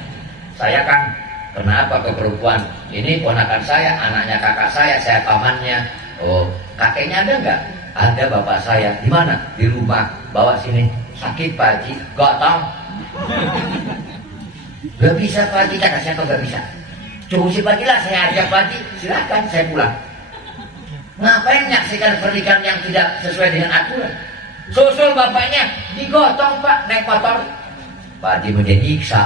Saya kan kenapa ke perempuan? Ini ponakan saya, anaknya kakak saya pamannya. Oh, kakeknya ada nggak? Ada bapak saya. Di mana? Di rumah. Bawa sini. Sakit Pak Haji. Gak tahu. Gak bisa Pak Haji. Kata saya kok gak bisa. Cukup si pagilah saya ajak Pak Haji. Silakan saya pulang. Ngapain menyaksikan pernikahan yang tidak sesuai dengan aturan? Susul bapaknya digotong Pak, naik motor. Pak Haji menjadi nyiksa.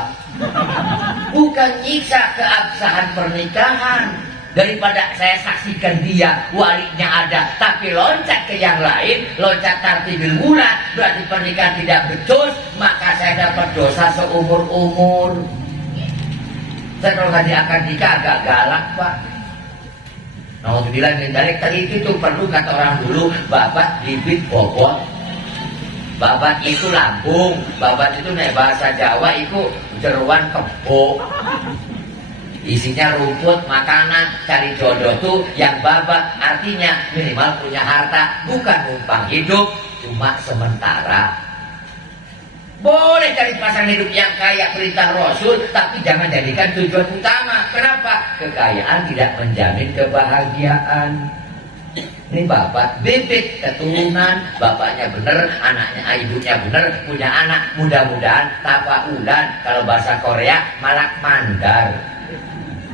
Bukan nyiksa keabsahan pernikahan. Daripada saya saksikan dia walinya ada tapi loncat ke yang lain, loncat tartibil wulan, berarti pernikahan tidak becus, maka saya dapat dosa seumur-umur. Saya kalau nggak akan nikah agak galak Pak. Nauzubillah min dzalik. Tadi itu perlu kata orang dulu, babat bibit bobot. Babat itu lambung, babat itu nih bahasa Jawa itu jeruan kebo. Isinya rumput, makanan, cari jodoh tuh yang babat. Artinya minimal punya harta, bukan numpang hidup, cuma sementara. Boleh cari pasangan hidup yang kaya perintah Rasul, tapi jangan jadikan tujuan utama. Kenapa? Kekayaan tidak menjamin kebahagiaan. Ini babat bibit keturunan, bapaknya bener, anaknya ibunya bener, punya anak, mudah-mudahan tafaulan. Kalau bahasa Korea malak mandar.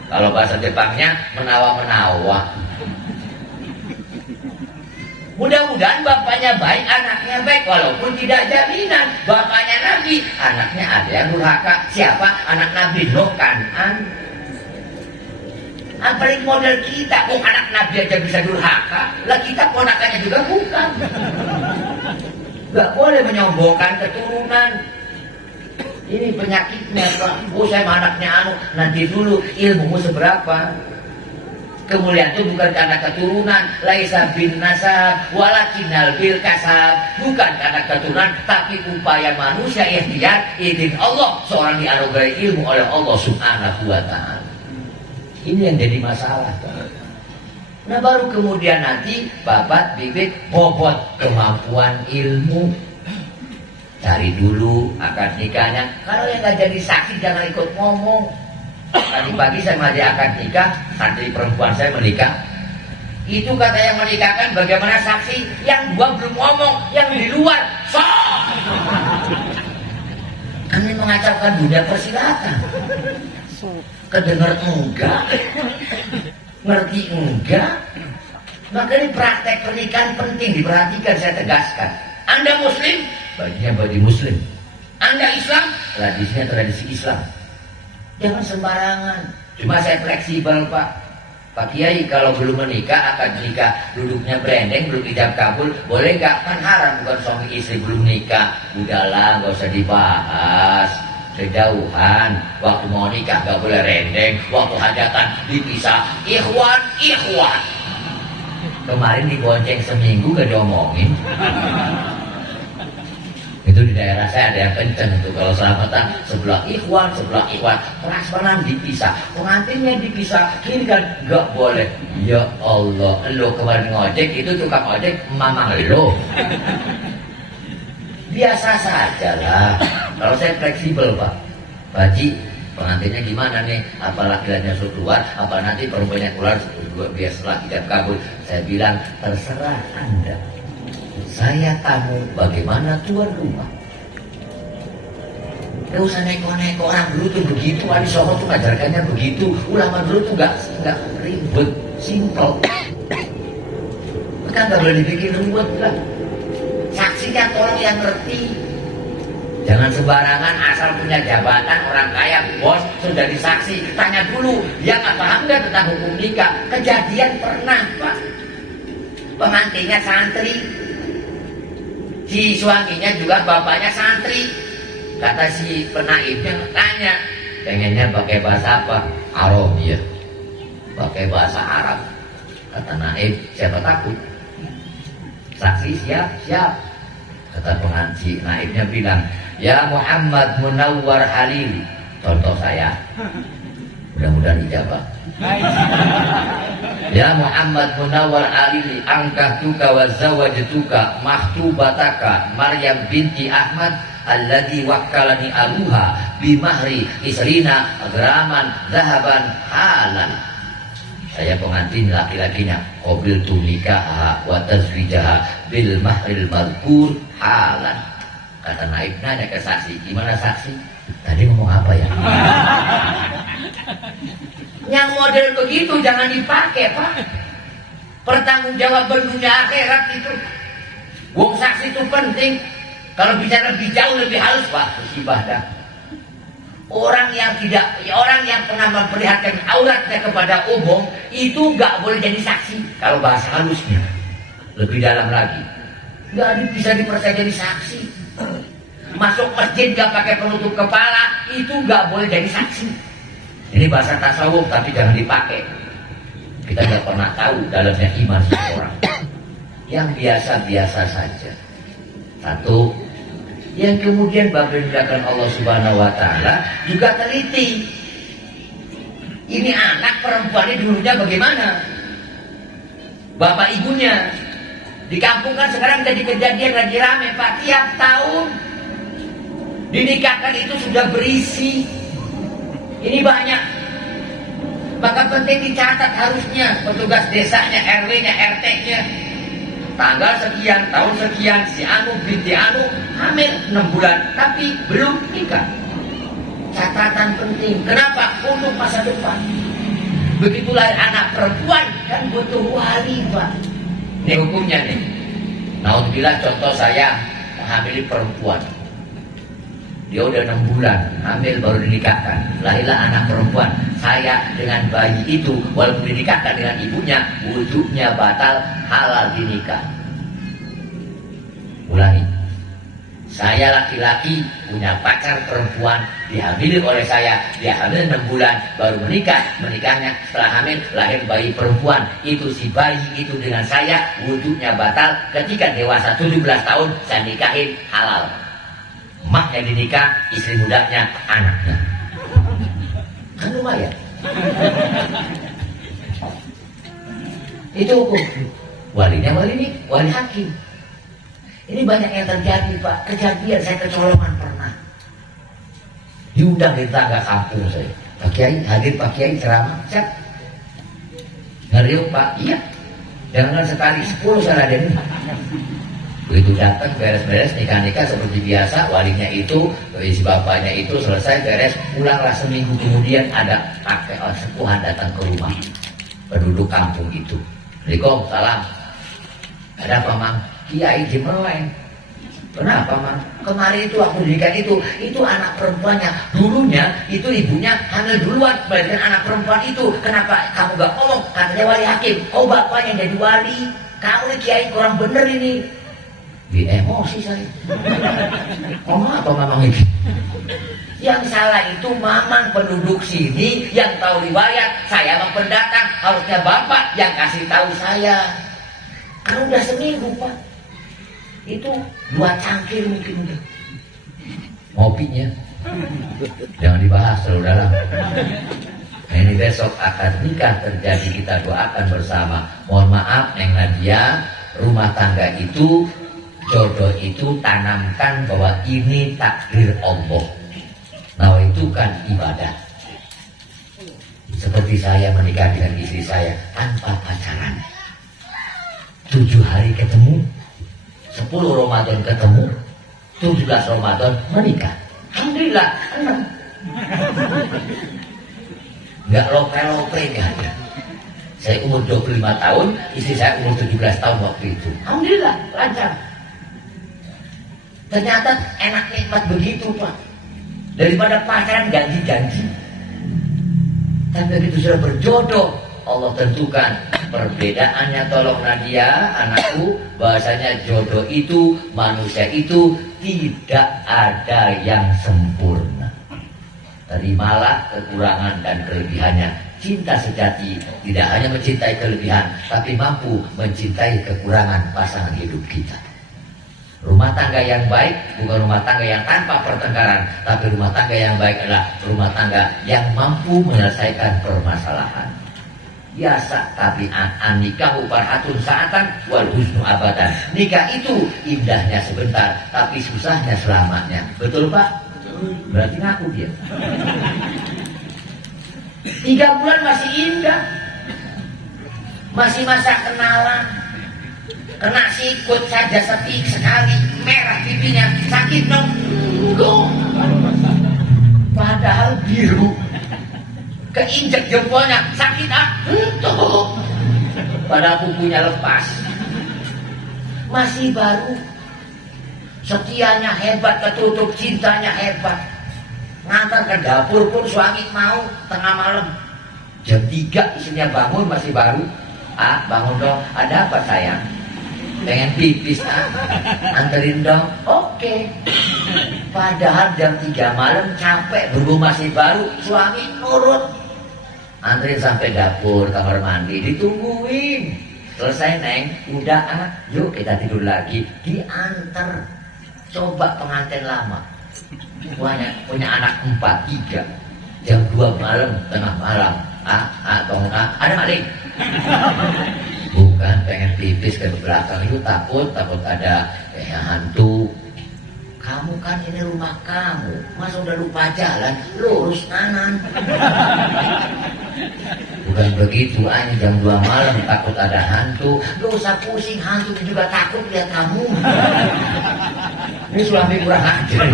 Kalau bahasa Jepangnya menawa-menawa. Mudah-mudahan bapaknya baik, anaknya baik, walaupun tidak jaminan. Bapaknya Nabi, anaknya ada yang durhaka. Siapa? Anak Nabi Nuh, Kan'an. Apalagi model kita, oh anak Nabi aja bisa durhaka, lah kita ponakannya juga bukan. Gak boleh menyombongkan keturunan. Ini penyakitnya Pak. Oh saya anaknya nanti dulu ilmumu seberapa. Kemuliaan itu bukan karena keturunan, laisa bin nasab walakinnal bil kasab. Bukan karena keturunan tapi upaya manusia ikhtiar izin Allah seorang dianugerai ilmu oleh Allah Subhanahu wa taala. Ini yang jadi masalah. Nah baru kemudian nanti babat bibit bobot kemampuan ilmu. Cari dulu akad nikahnya. Kalau yang nggak jadi saksi jangan ikut ngomong. Tadi pagi saya mengajak akad nikah, santri perempuan saya menikah. Itu kata yang menikahkan bagaimana saksi? Yang dua belum ngomong, yang di luar sok. Kami mengacaukan dunia persilatan. Kedengar enggak, ngerti enggak. Maka ini praktek pernikahan penting diperhatikan, saya tegaskan. Anda Muslim, bajunya baju Muslim. Anda Islam, tradisinya tradisi Islam. Jangan sembarangan. Cuma saya fleksibel Pak. Pak Kiai kalau belum menikah akan nikah duduknya branding, belum ijab kabul, boleh nggak? Kan haram bukan suami istri belum nikah. Udahlah, nggak usah dibahas. Kejauhan, waktu mau nikah nggak boleh rendeng, waktu hajatan dipisah. Ikhwan. Kemarin dibonceng seminggu gak diomongin. Itu di daerah saya ada yang kenceng itu kalau selamatan sebelah ikhwan, prasmanan dipisah, pengantinnya dipisah, kini kan gak boleh. Ya Allah, lo kemarin ngojek itu tukang ojek mamang lo. Biasa saja lah. Kalau saya fleksibel Pak. Baji, pengantinnya gimana nih? Apa laki-lakinya suruh keluar? Apa nanti perempuannya keluar biar setelah tidak kabul? Saya bilang terserah Anda. Saya tamu, bagaimana tuan rumah? Gak usah neko-neko, orang dulu tuh begitu, Wali Songo tuh ngajarkannya begitu, ulama dulu tuh gak ribet, simple. Kan gak boleh dibikin ribet lah. Saksinya tolong yang ngerti. Jangan sembarangan asal punya jabatan orang kaya, bos sudah disaksi. Tanya dulu, dia nggak paham nggak tentang hukum nikah? Kejadian pernah Pak. Pengantinnya santri, si suaminya juga bapaknya santri. Kata si penaibnya tanya, pengennya pakai bahasa apa? Arabia, pakai bahasa Arab. Kata naib, siapa takut? Saksi siap. Kata pengantin naibnya bilang, ya Muhammad Munawwar Halili, contoh saya. Mudah-mudahan ijabah. Ya Muhammad Munawwar Halili, angkahtuka wa zawajtuka mahtubataka Maryam binti Ahmad alladhi wakkalani aluha bimahri isrina graman zahaban halan. Saya pengantin laki-lakinya, qabil tu nikah wa tazwijaha bil mahril madhkur halan. Kata naib nanya ke saksi, gimana saksi? Tadi ngomong apa ya? Yang model begitu jangan dipakai Pak. Pertanggungjawaban dunia akhirat itu. Wong saksi itu penting. Kalau bicara lebih jauh lebih halus Pak, musibah dah. Orang yang pernah memperlihatkan auratnya kepada umum itu nggak boleh jadi saksi. Kalau bahasa halusnya lebih dalam lagi, nggak bisa dipercaya jadi saksi. Masuk masjid nggak pakai penutup kepala itu nggak boleh jadi saksi. Ini bahasa tasawuf tapi jangan dipakai. Kita nggak pernah tahu dalamnya iman seseorang. Yang biasa-biasa saja. Satu. Yang kemudian Bapak dilakukan Allah Subhanahu wa Ta'ala juga teliti. Ini anak perempuannya dulunya bagaimana? Bapak ibunya di kampung kan sekarang jadi kejadian lagi rame Pak, tiap tahun dinikahkan itu sudah berisi. Ini banyak. Maka penting dicatat harusnya petugas desanya, RW-nya, RT-nya. Tanggal sekian, tahun sekian, si Anu binti Anu hamil 6 bulan, tapi belum nikah. Catatan penting. Kenapa? Untuk masa depan. Begitulah anak perempuan kan butuh wali Pak. Ini hukumnya nih. Naudzubillah contoh saya menghamili perempuan. Dia udah 6 bulan hamil baru dinikahkan. Lahirlah anak perempuan. Saya dengan bayi itu walaupun dinikahkan dengan ibunya, wudhunya batal, halal dinikah. Ulangi. Saya laki-laki punya pacar perempuan, dihamili oleh saya, dia hamil 6 bulan baru menikah. Menikahnya setelah hamil lahir bayi perempuan. Itu si bayi itu dengan saya, wudhunya batal. Ketika dewasa 17 tahun saya nikahin, halal. Maknya dinikah, istri mudanya, anaknya. Kan lumayan. Itu hukum. Walinya wali hakim. Ini banyak yang terjadi Pak. Kejadian saya kecolongan pernah. Diundang di tangga kampung saya. Pak Kiai, hadir Pak Kiai ceramah. Siap. Ngeriuk Pak, iya. Jangan sekali 10 saya ada ini. Begitu datang beres-beres nikah-nikah seperti biasa, walinya itu, si bapaknya itu selesai beres, pulanglah seminggu kemudian ada kakek sepuhan datang ke rumah penduduk kampung itu. Assalamualaikum, salam. Ada apa Mang? Kiai Jimeleng. Kenapa Mang? Kemarin itu aku nikah itu anak perempuannya. Dulunya itu ibunya hamil duluan, melahirkan anak perempuan itu. Kenapa kamu gak ngomong? Katanya wali hakim. Kau bapaknya jadi wali. Kamu nih Kiai kurang bener ini. Emosi saya. Ngomong apa Mamang ini? Yang salah itu Mamang penduduk sini yang tahu riwayat. Saya Mamang pendatang, harusnya Bapak yang kasih tahu saya. Kan udah seminggu Pak. Itu 2 cangkir mungkin udah. Ngopinya jangan dibahas terlalu dalam. Nah, ini besok akan nikah terjadi, kita doakan bersama. Mohon maaf Neng Nadia, rumah tangga itu, jodoh itu tanamkan bahwa ini takdir Allah. Nah itu kan ibadah. Seperti saya menikah dengan istri saya tanpa pacaran. 7 hari ketemu, 10 Ramadan ketemu, 17 Ramadan menikah. Alhamdulillah. Nggak lope-lope nggak ada. Saya umur 25 tahun, istri saya umur 17 tahun waktu itu. Alhamdulillah, lancar. Ternyata enak nikmat begitu, Pak. Daripada pacaran ganti-ganti. Tapi begitu sudah berjodoh, Allah tentukan perbedaannya. Tolong Nadia, anakku, bahasanya jodoh itu, manusia itu tidak ada yang sempurna. Terimalah kekurangan dan kelebihannya. Cinta sejati tidak hanya mencintai kelebihan, tapi mampu mencintai kekurangan pasangan hidup kita. Rumah tangga yang baik bukan rumah tangga yang tanpa pertengkaran, tapi rumah tangga yang baik adalah rumah tangga yang mampu menyelesaikan permasalahan. Biasa tabiat an-nikahu farhatun sa'atan wal husnu abadan. Nikah itu indahnya sebentar, tapi susahnya selamanya. Betul, Pak? Betul. Berarti ngaku dia. 3 bulan masih indah, masih masa kenalan, kena sikut saja sekali, merah pipinya, sakit dong, padahal biru, keinjek jempolnya, sakit tuh, padahal kukunya lepas, masih baru, setianya hebat, ketutup cintanya hebat. Ngantar ke dapur pun suami mau tengah malam jam 3 istrinya bangun masih baru. Bangun dong, ada apa sayang? Pengen pipis, anterin dong. Oke. Padahal jam 3 malam capek, berhubung masih baru, suami nurut. Anterin sampai dapur, kamar mandi, ditungguin. Selesai neng, udah yuk kita tidur lagi. Diantar. Coba pengantin lama. Punya anak 4, 3 jam 2 malam, tengah malam, ada maling. Bukan pengen pipis ke belakang itu takut ada hantu. Kamu kan ini rumah kamu, masa udah lupa jalan, lurus kanan. Bukan begitu, jam 2 malam takut ada hantu. Gak usah pusing, hantu juga takut lihat kamu. Ini suami kurang ajar.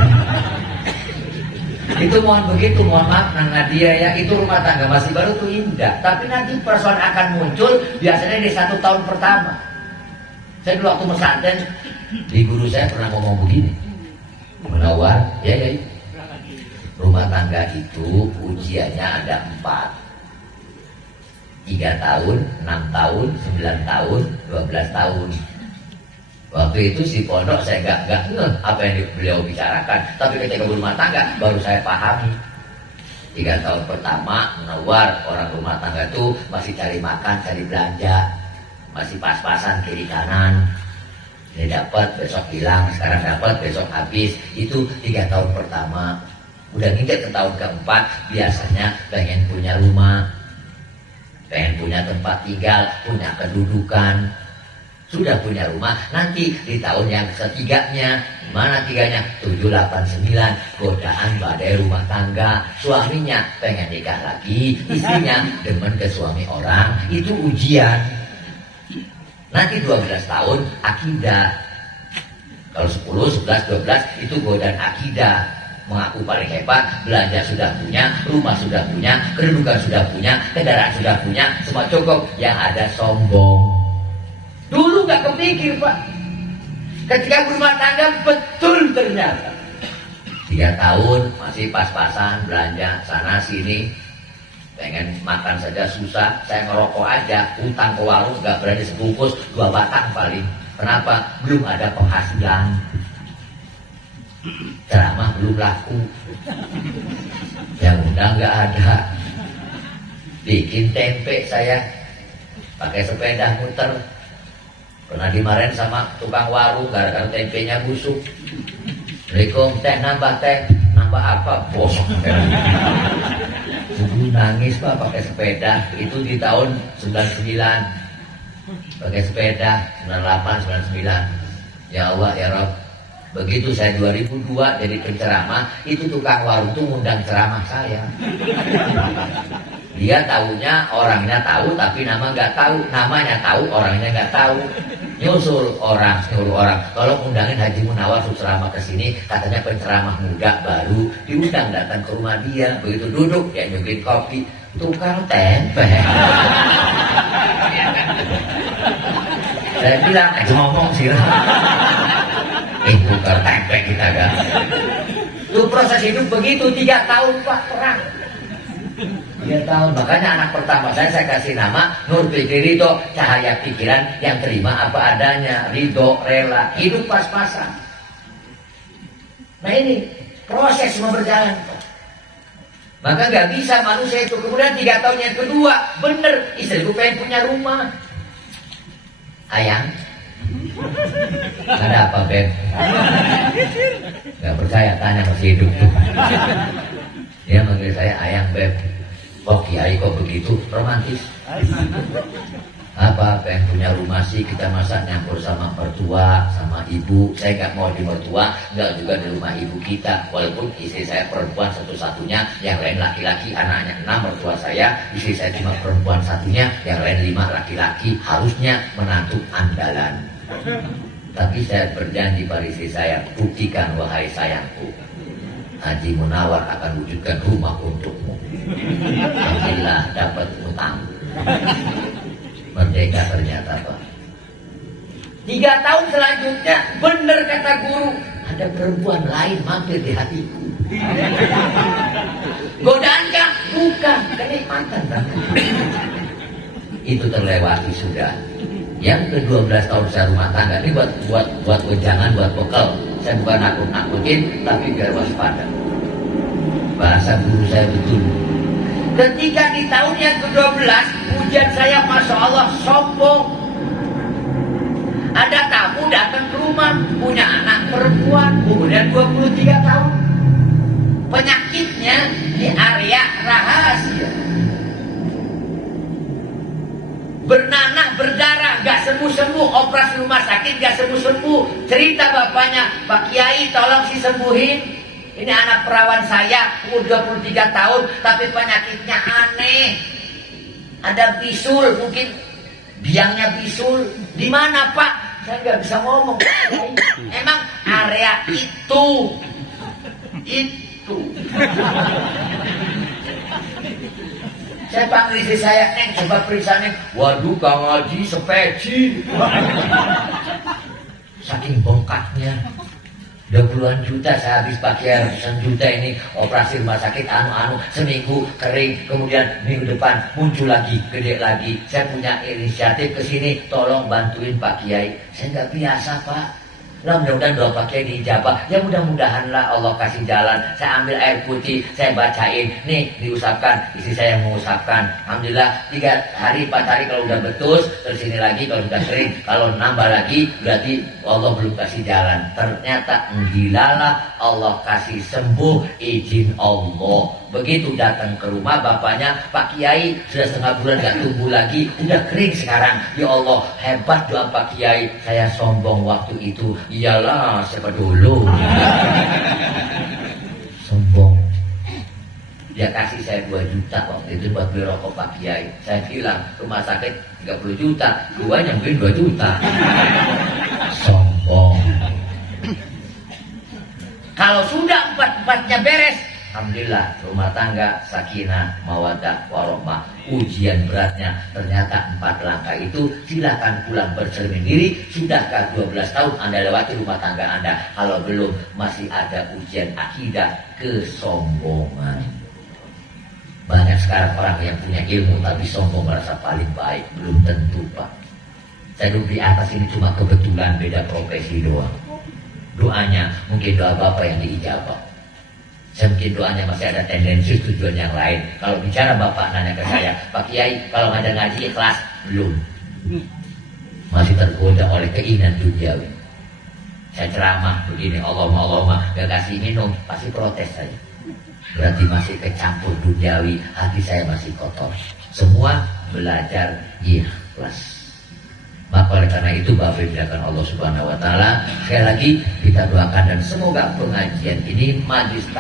Itu mohon maaf Nang Nadia ya, itu rumah tangga masih baru tuh indah. Tapi nanti persoalan akan muncul biasanya di 1 tahun pertama. Saya dulu waktu pesantren, di guru saya pernah ngomong begini, Munawar, ya. Rumah tangga itu ujiannya ada 4. 3 tahun, 6 tahun, 9 tahun, 12 tahun. Waktu itu si pondok saya nggak ngeh apa yang beliau bicarakan, tapi ketika berumah tangga baru saya pahami. 3 tahun pertama Munawar, orang rumah tangga itu masih cari makan, cari belanja, masih pas-pasan kiri kanan. Ini dapat, besok hilang, sekarang dapat, besok habis. Itu 3 tahun pertama. Udah nginjek ke tahun keempat, biasanya pengen punya rumah, pengen punya tempat tinggal, punya kedudukan. Sudah punya rumah, nanti di tahun yang ketiganya, mana tiganya? 7, 8, 9, godaan badai rumah tangga. Suaminya pengen nikah lagi, istrinya demen ke suami orang, itu ujian. Nanti 12 tahun akidah. Kalau 10, 11, 12 itu godaan akidah. Mengaku paling hebat, belanja sudah punya, rumah sudah punya, kedudukan sudah punya, kendaraan sudah punya, semua cukup. Yang ada sombong. Dulu gak kepikir, Pak. Ketika berumah tangga betul ternyata 3 tahun masih pas-pasan belanja sana sini, pengen makan saja susah. Saya ngerokok aja, utang ke warung gak berani sebungkus, 2 batang paling. Kenapa? Belum ada penghasilan, ceramah belum laku, yang undang gak ada. Bikin tempe saya pakai sepeda muter. Pernah dimarahin sama tukang warung gara-gara tempenya busuk. Assalamualaikum, teh nambah apa? Bosok. Ibu nangis, Pak, pakai sepeda. Itu di tahun 99. Pakai sepeda 98, 99. Ya Allah, ya Rob. Begitu saya 2002 jadi penceramah, itu tukang warung tuh ngundang ceramah saya. Dia tahunya orangnya tahu, tapi nama nggak tahu. Namanya tahu, orangnya nggak tahu. nyuruh orang. Kalau undangin Haji Munawar ceramah ke sini, katanya penceramah muda baru, diundang datang ke rumah dia. Begitu duduk, dia nyuguhin kopi, tukang tempe. Saya bilang, ngomong sih. Tukang tempe kita kan. Itu proses hidup begitu, 3 tahun Pak perang. 3 tahun, makanya anak pertama saya kasih nama Nur Fikri Ridho, cahaya pikiran yang terima apa adanya, ridho, rela, hidup pas-pasan. Nah ini proses semua berjalan Pak. Maka nggak bisa manusia itu. Kemudian 3 tahun yang kedua, bener istriku pengen punya rumah. Ayang, ada apa Beb? Gak percaya, tanya masih hidup tuh. Dia manggil saya Ayang Beb. Oh Kiai kok begitu romantis? Apa pengen punya rumah sih, kita masa nyampur sama mertua, sama ibu. Saya gak mau di mertua, gak juga di rumah ibu kita. Walaupun istri saya perempuan satu-satunya, yang lain laki-laki, anaknya 6 mertua saya. Istri saya cuma perempuan satunya, yang lain 5 laki-laki. Harusnya menantu andalan. Tapi saya berjanji pada istri saya, buktikan wahai sayangku, Haji Munawar akan wujudkan rumah untukmu. Alhamdulillah dapat utang. Merdeka ternyata Pak. 3 tahun selanjutnya, benar kata guru, ada perempuan lain mampir di hatiku. Godaan kah? Bukan, kenikmatan Pak. Itu terlewati sudah. Yang ke-12 tahun saya rumah tangga ini buat wejangan, buat bekal. Saya bukan nakut-nakutin, tapi biar waspada. Bahasa guru saya betul. Ketika di tahun yang ke-12, ujian saya Masya Allah sombong. Ada tamu datang ke rumah, punya anak perempuan, umurnya 23 tahun. Penyakitnya di area rahasia. Bernanah, berdarah, gak sembuh-sembuh. Operasi rumah sakit gak sembuh-sembuh. Cerita bapaknya, Pak Kiai tolong sembuhin. Ini anak perawan saya, umur 23 tahun, tapi penyakitnya aneh. Ada bisul, mungkin biangnya bisul. Di mana Pak? Saya gak bisa ngomong. Emang area itu. Saya panggil istri saya, Neng, coba periksa Neng. Waduh, Kang Haji sepeci. Saking bengkaknya. 20-an juta saya habis pakai, ratusan juta ini operasi rumah sakit anu-anu, seminggu kering, kemudian minggu depan muncul lagi, gede lagi. Saya punya inisiatif ke sini, tolong bantuin Pak Kiai. Saya nggak biasa Pak. Lah mudah-mudahan doa Pak Kiai diijabah. Ya mudah-mudahan lah Allah kasih jalan. Saya ambil air putih, saya bacain. Nih diusapkan, istri saya yang mengusapkan. Alhamdulillah 3 hari 4 hari kalau udah betul, terus ini lagi kalau sudah kering. Kalau nambah lagi berarti Allah belum kasih jalan. Ternyata enggilalah Allah kasih sembuh, izin Allah. Begitu datang ke rumah bapaknya, Pak Kiai sudah 1/2 bulan gak tumbuh lagi, udah kering sekarang. Ya Allah, hebat doa Pak Kiai. Saya sombong waktu itu. Iyalah, siapa dulu? Sombong. Dia kasih saya 2 juta waktu itu buat beli rokok Pak Kiai. Saya bilang, rumah sakit 30 juta, gua nyampein 2 juta. Sombong. Kalau sudah 4-4-nya beres, alhamdulillah rumah tangga sakinah mawaddah warahmah. Ujian beratnya ternyata 4 langkah itu. Silakan pulang bercermin diri. Sudahkah 12 tahun Anda lewati rumah tangga Anda? Kalau belum, masih ada ujian akidah, kesombongan. Banyak sekarang orang yang punya ilmu tapi sombong, merasa paling baik. Belum tentu Pak. Saya duduk di atas ini cuma kebetulan, beda profesi doang. Doanya mungkin doa Bapak yang diijabah. Saya mungkin doanya masih ada tendensi tujuan yang lain. Kalau bicara Bapak nanya ke saya, Pak Kiai kalau ada ngaji ikhlas? Belum. Masih tergoda oleh keinginan duniawi. Saya ceramah begini, Allahumma gak kasih minum, pasti protes saya. Berarti masih kecampur duniawi, hati saya masih kotor. Semua belajar ikhlas. Maka oleh karena itu Bapak dilakukan Allah Subhanahu Wa Taala. Sekali lagi kita doakan dan semoga pengajian ini majlis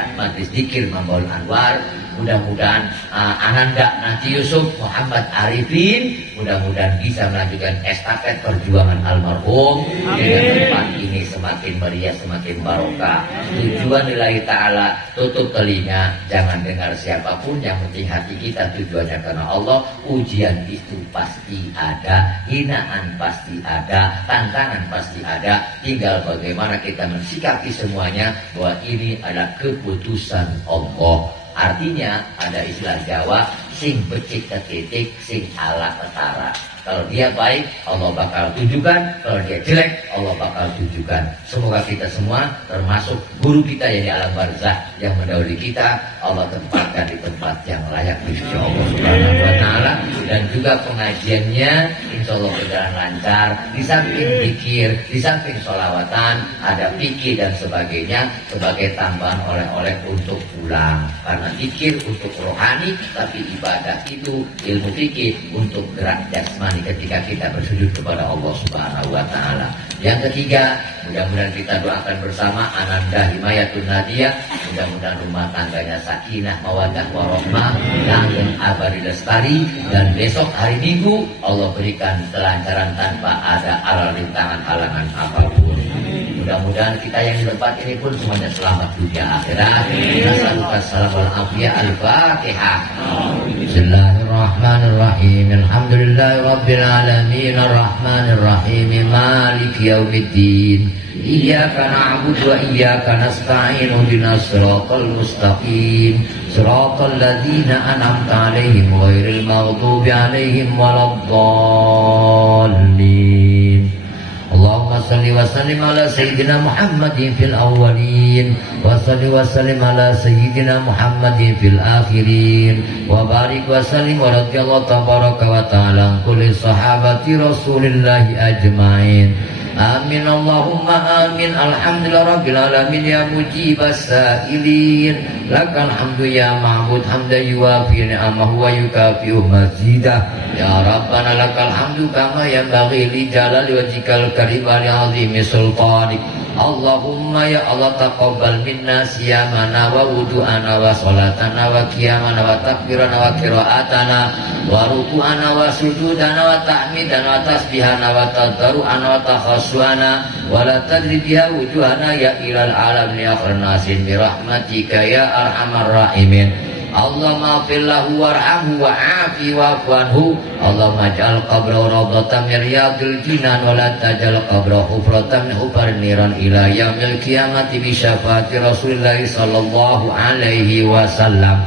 zikir Mambaul Anwar mudah-mudahan Ananda Nanti Yusuf Muhammad Arifin mudah-mudahan bisa melanjutkan estafet perjuangan almarhum dengan tempat ini semakin meriah, semakin barokah. Tujuan lillahi ta'ala, tutup telinga, jangan dengar siapapun, yang penting hati kita tujuannya karena Allah. Ujian itu pasti ada, hinaan pasti ada, tantangan pasti ada, tinggal bagaimana kita mensikapi semuanya bahwa ini adalah keputusan Allah. Artinya ada istilah Jawa, sing becik ketitik, sing ala ketara. Kalau dia baik, Allah bakal tunjukkan. Kalau dia jelek, Allah bakal tunjukkan. Semoga kita semua, termasuk guru kita yang di alam barzah yang mendahului kita, Allah tempatkan di tempat yang layak di sisi Allah Subhanahu wa Ta'ala. Dan juga pengajiannya, insya Allah berjalan lancar. Di samping zikir, di samping sholawatan, ada fikih dan sebagainya sebagai tambahan oleh-oleh untuk pulang. Karena zikir untuk rohani, tapi ibadah itu ilmu fikih untuk gerak jasmani ketika kita bersujud kepada Allah Subhanahu wa Ta'ala. Yang ketiga, mudah-mudahan kita doakan bersama Ananda Himayatun Nadia, mudah-mudahan rumah tangganya sakinah, mawaddah, warahmah, langgeng abadi lestari, dan besok hari Minggu Allah berikan kelancaran tanpa ada aral rintangan halangan apapun. Mudah-mudahan kita yang di tempat ini pun semuanya selamat dunia akhirat. Assalamualaikum warahmatullahi Al-Fatihah. Bismillahirrahmanirrahim. Alhamdulillahirabbil alamin arrahmanir rahim maliki yaumiddin. Iyyaka na'budu wa iyyaka nasta'in ihdinas siratal mustaqim. Siratal ladzina an'amta 'alaihim ghairil maghdubi 'alaihim waladdallin. Allahumma salli wa sallim ala sayyidina Muhammadin fil awwalin wa salli wa sallim ala sayyidina Muhammadin fil akhirin wa barik wa sallim wa radiyallahu tabaraka wa ta'ala kulli sahabati rasulillahi ajma'in. Amin Allahumma amin. Alhamdulillah rabbil alamin ya mujibas sa'ilin. Lakal hamdu ya ma'bud hamda yuwafi ni'amahu wa yukafi'u mazidah. Ya Rabbana lakal hamdu kama yanbaghi li jalali wajhikal karim wa li 'azimi sultanik. Allahumma ya Allah taqabbal minna siyamana wa wudu'ana wa salatana wa qiyamana wa takbirana wa qira'atana wa ruku'ana wa sujudana wa ta'midana wa tasbihana wa tadarru'ana wa takhassuana wa la tadri biha wujuhana ya ilal alam ya kharnasin bi rahmatika ya arhamar rahimin. Allahumma fillahu warhamhu wa'afi wa'fuanhu. Allahumma ja'al qabrahu rawdatan min riyadil jinan wa la taj'al qabrahu hufratan min hufarin niran ila yaumil qiyamati bi syafaati Rasulillah sallallahu alaihi wasallam.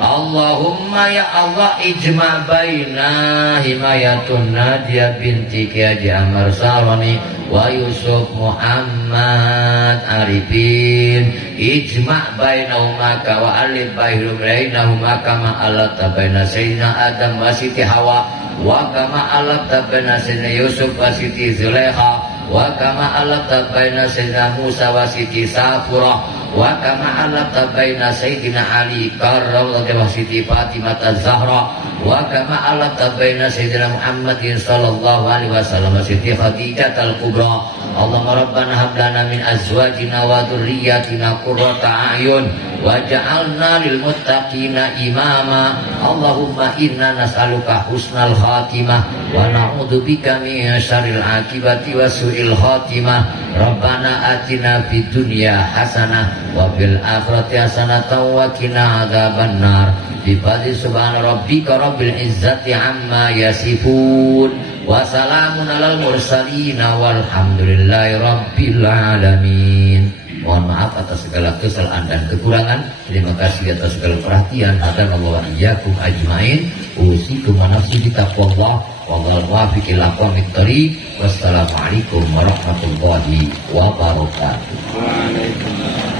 Allahumma ya Allah ijma' baina Himayatun Nadia binti Haji Amar Sarani wa Yusuf Muhammad Arifin. Ijma' bainahuma ka wa alif bainahuma kama alata baina Sayyidina Adam wa Siti Hawa wa kama alata baina Sayyidina Yusuf wa Siti Zulaikha wa kama alata baina Sayyidina Musa wa Siti Safurah wa kama alata baina Sayyidina Ali karramallahu wajhahu wa Siti Fatimah Az-Zahra wa kama alata baina Sayyidina Muhammadin sallallahu alaihi wasallam wa Siti Khadijah Al-Kubra. Allahumma rabbana hab lana min azwajina wa dhurriyyatina qurrata a'yun waj'alna lil muttaqina imama. Allahumma inna nas'aluka husnal khatimah wa na'udzubika min syarril akibati wa su'il khatimah. Rabbana atina fid dunya hasanah wa fil akhirati hasanatan wa qina adzabannar. Bi fadli subhana rabbika rabbil izzati amma yasifun. Wassalamun alal mursalin walhamdulillahi rabbil alamin. Mohon maaf atas segala kesalahan dan kekurangan. Terima kasih atas segala perhatian. Hadanallahu wa iyyakum ajmain. Usikum wa nafsi bitaqwallah wal muwaffiq ila aqwamit thariq. Wassalamualaikum warahmatullahi wabarakatuh. Waalaikumsalam.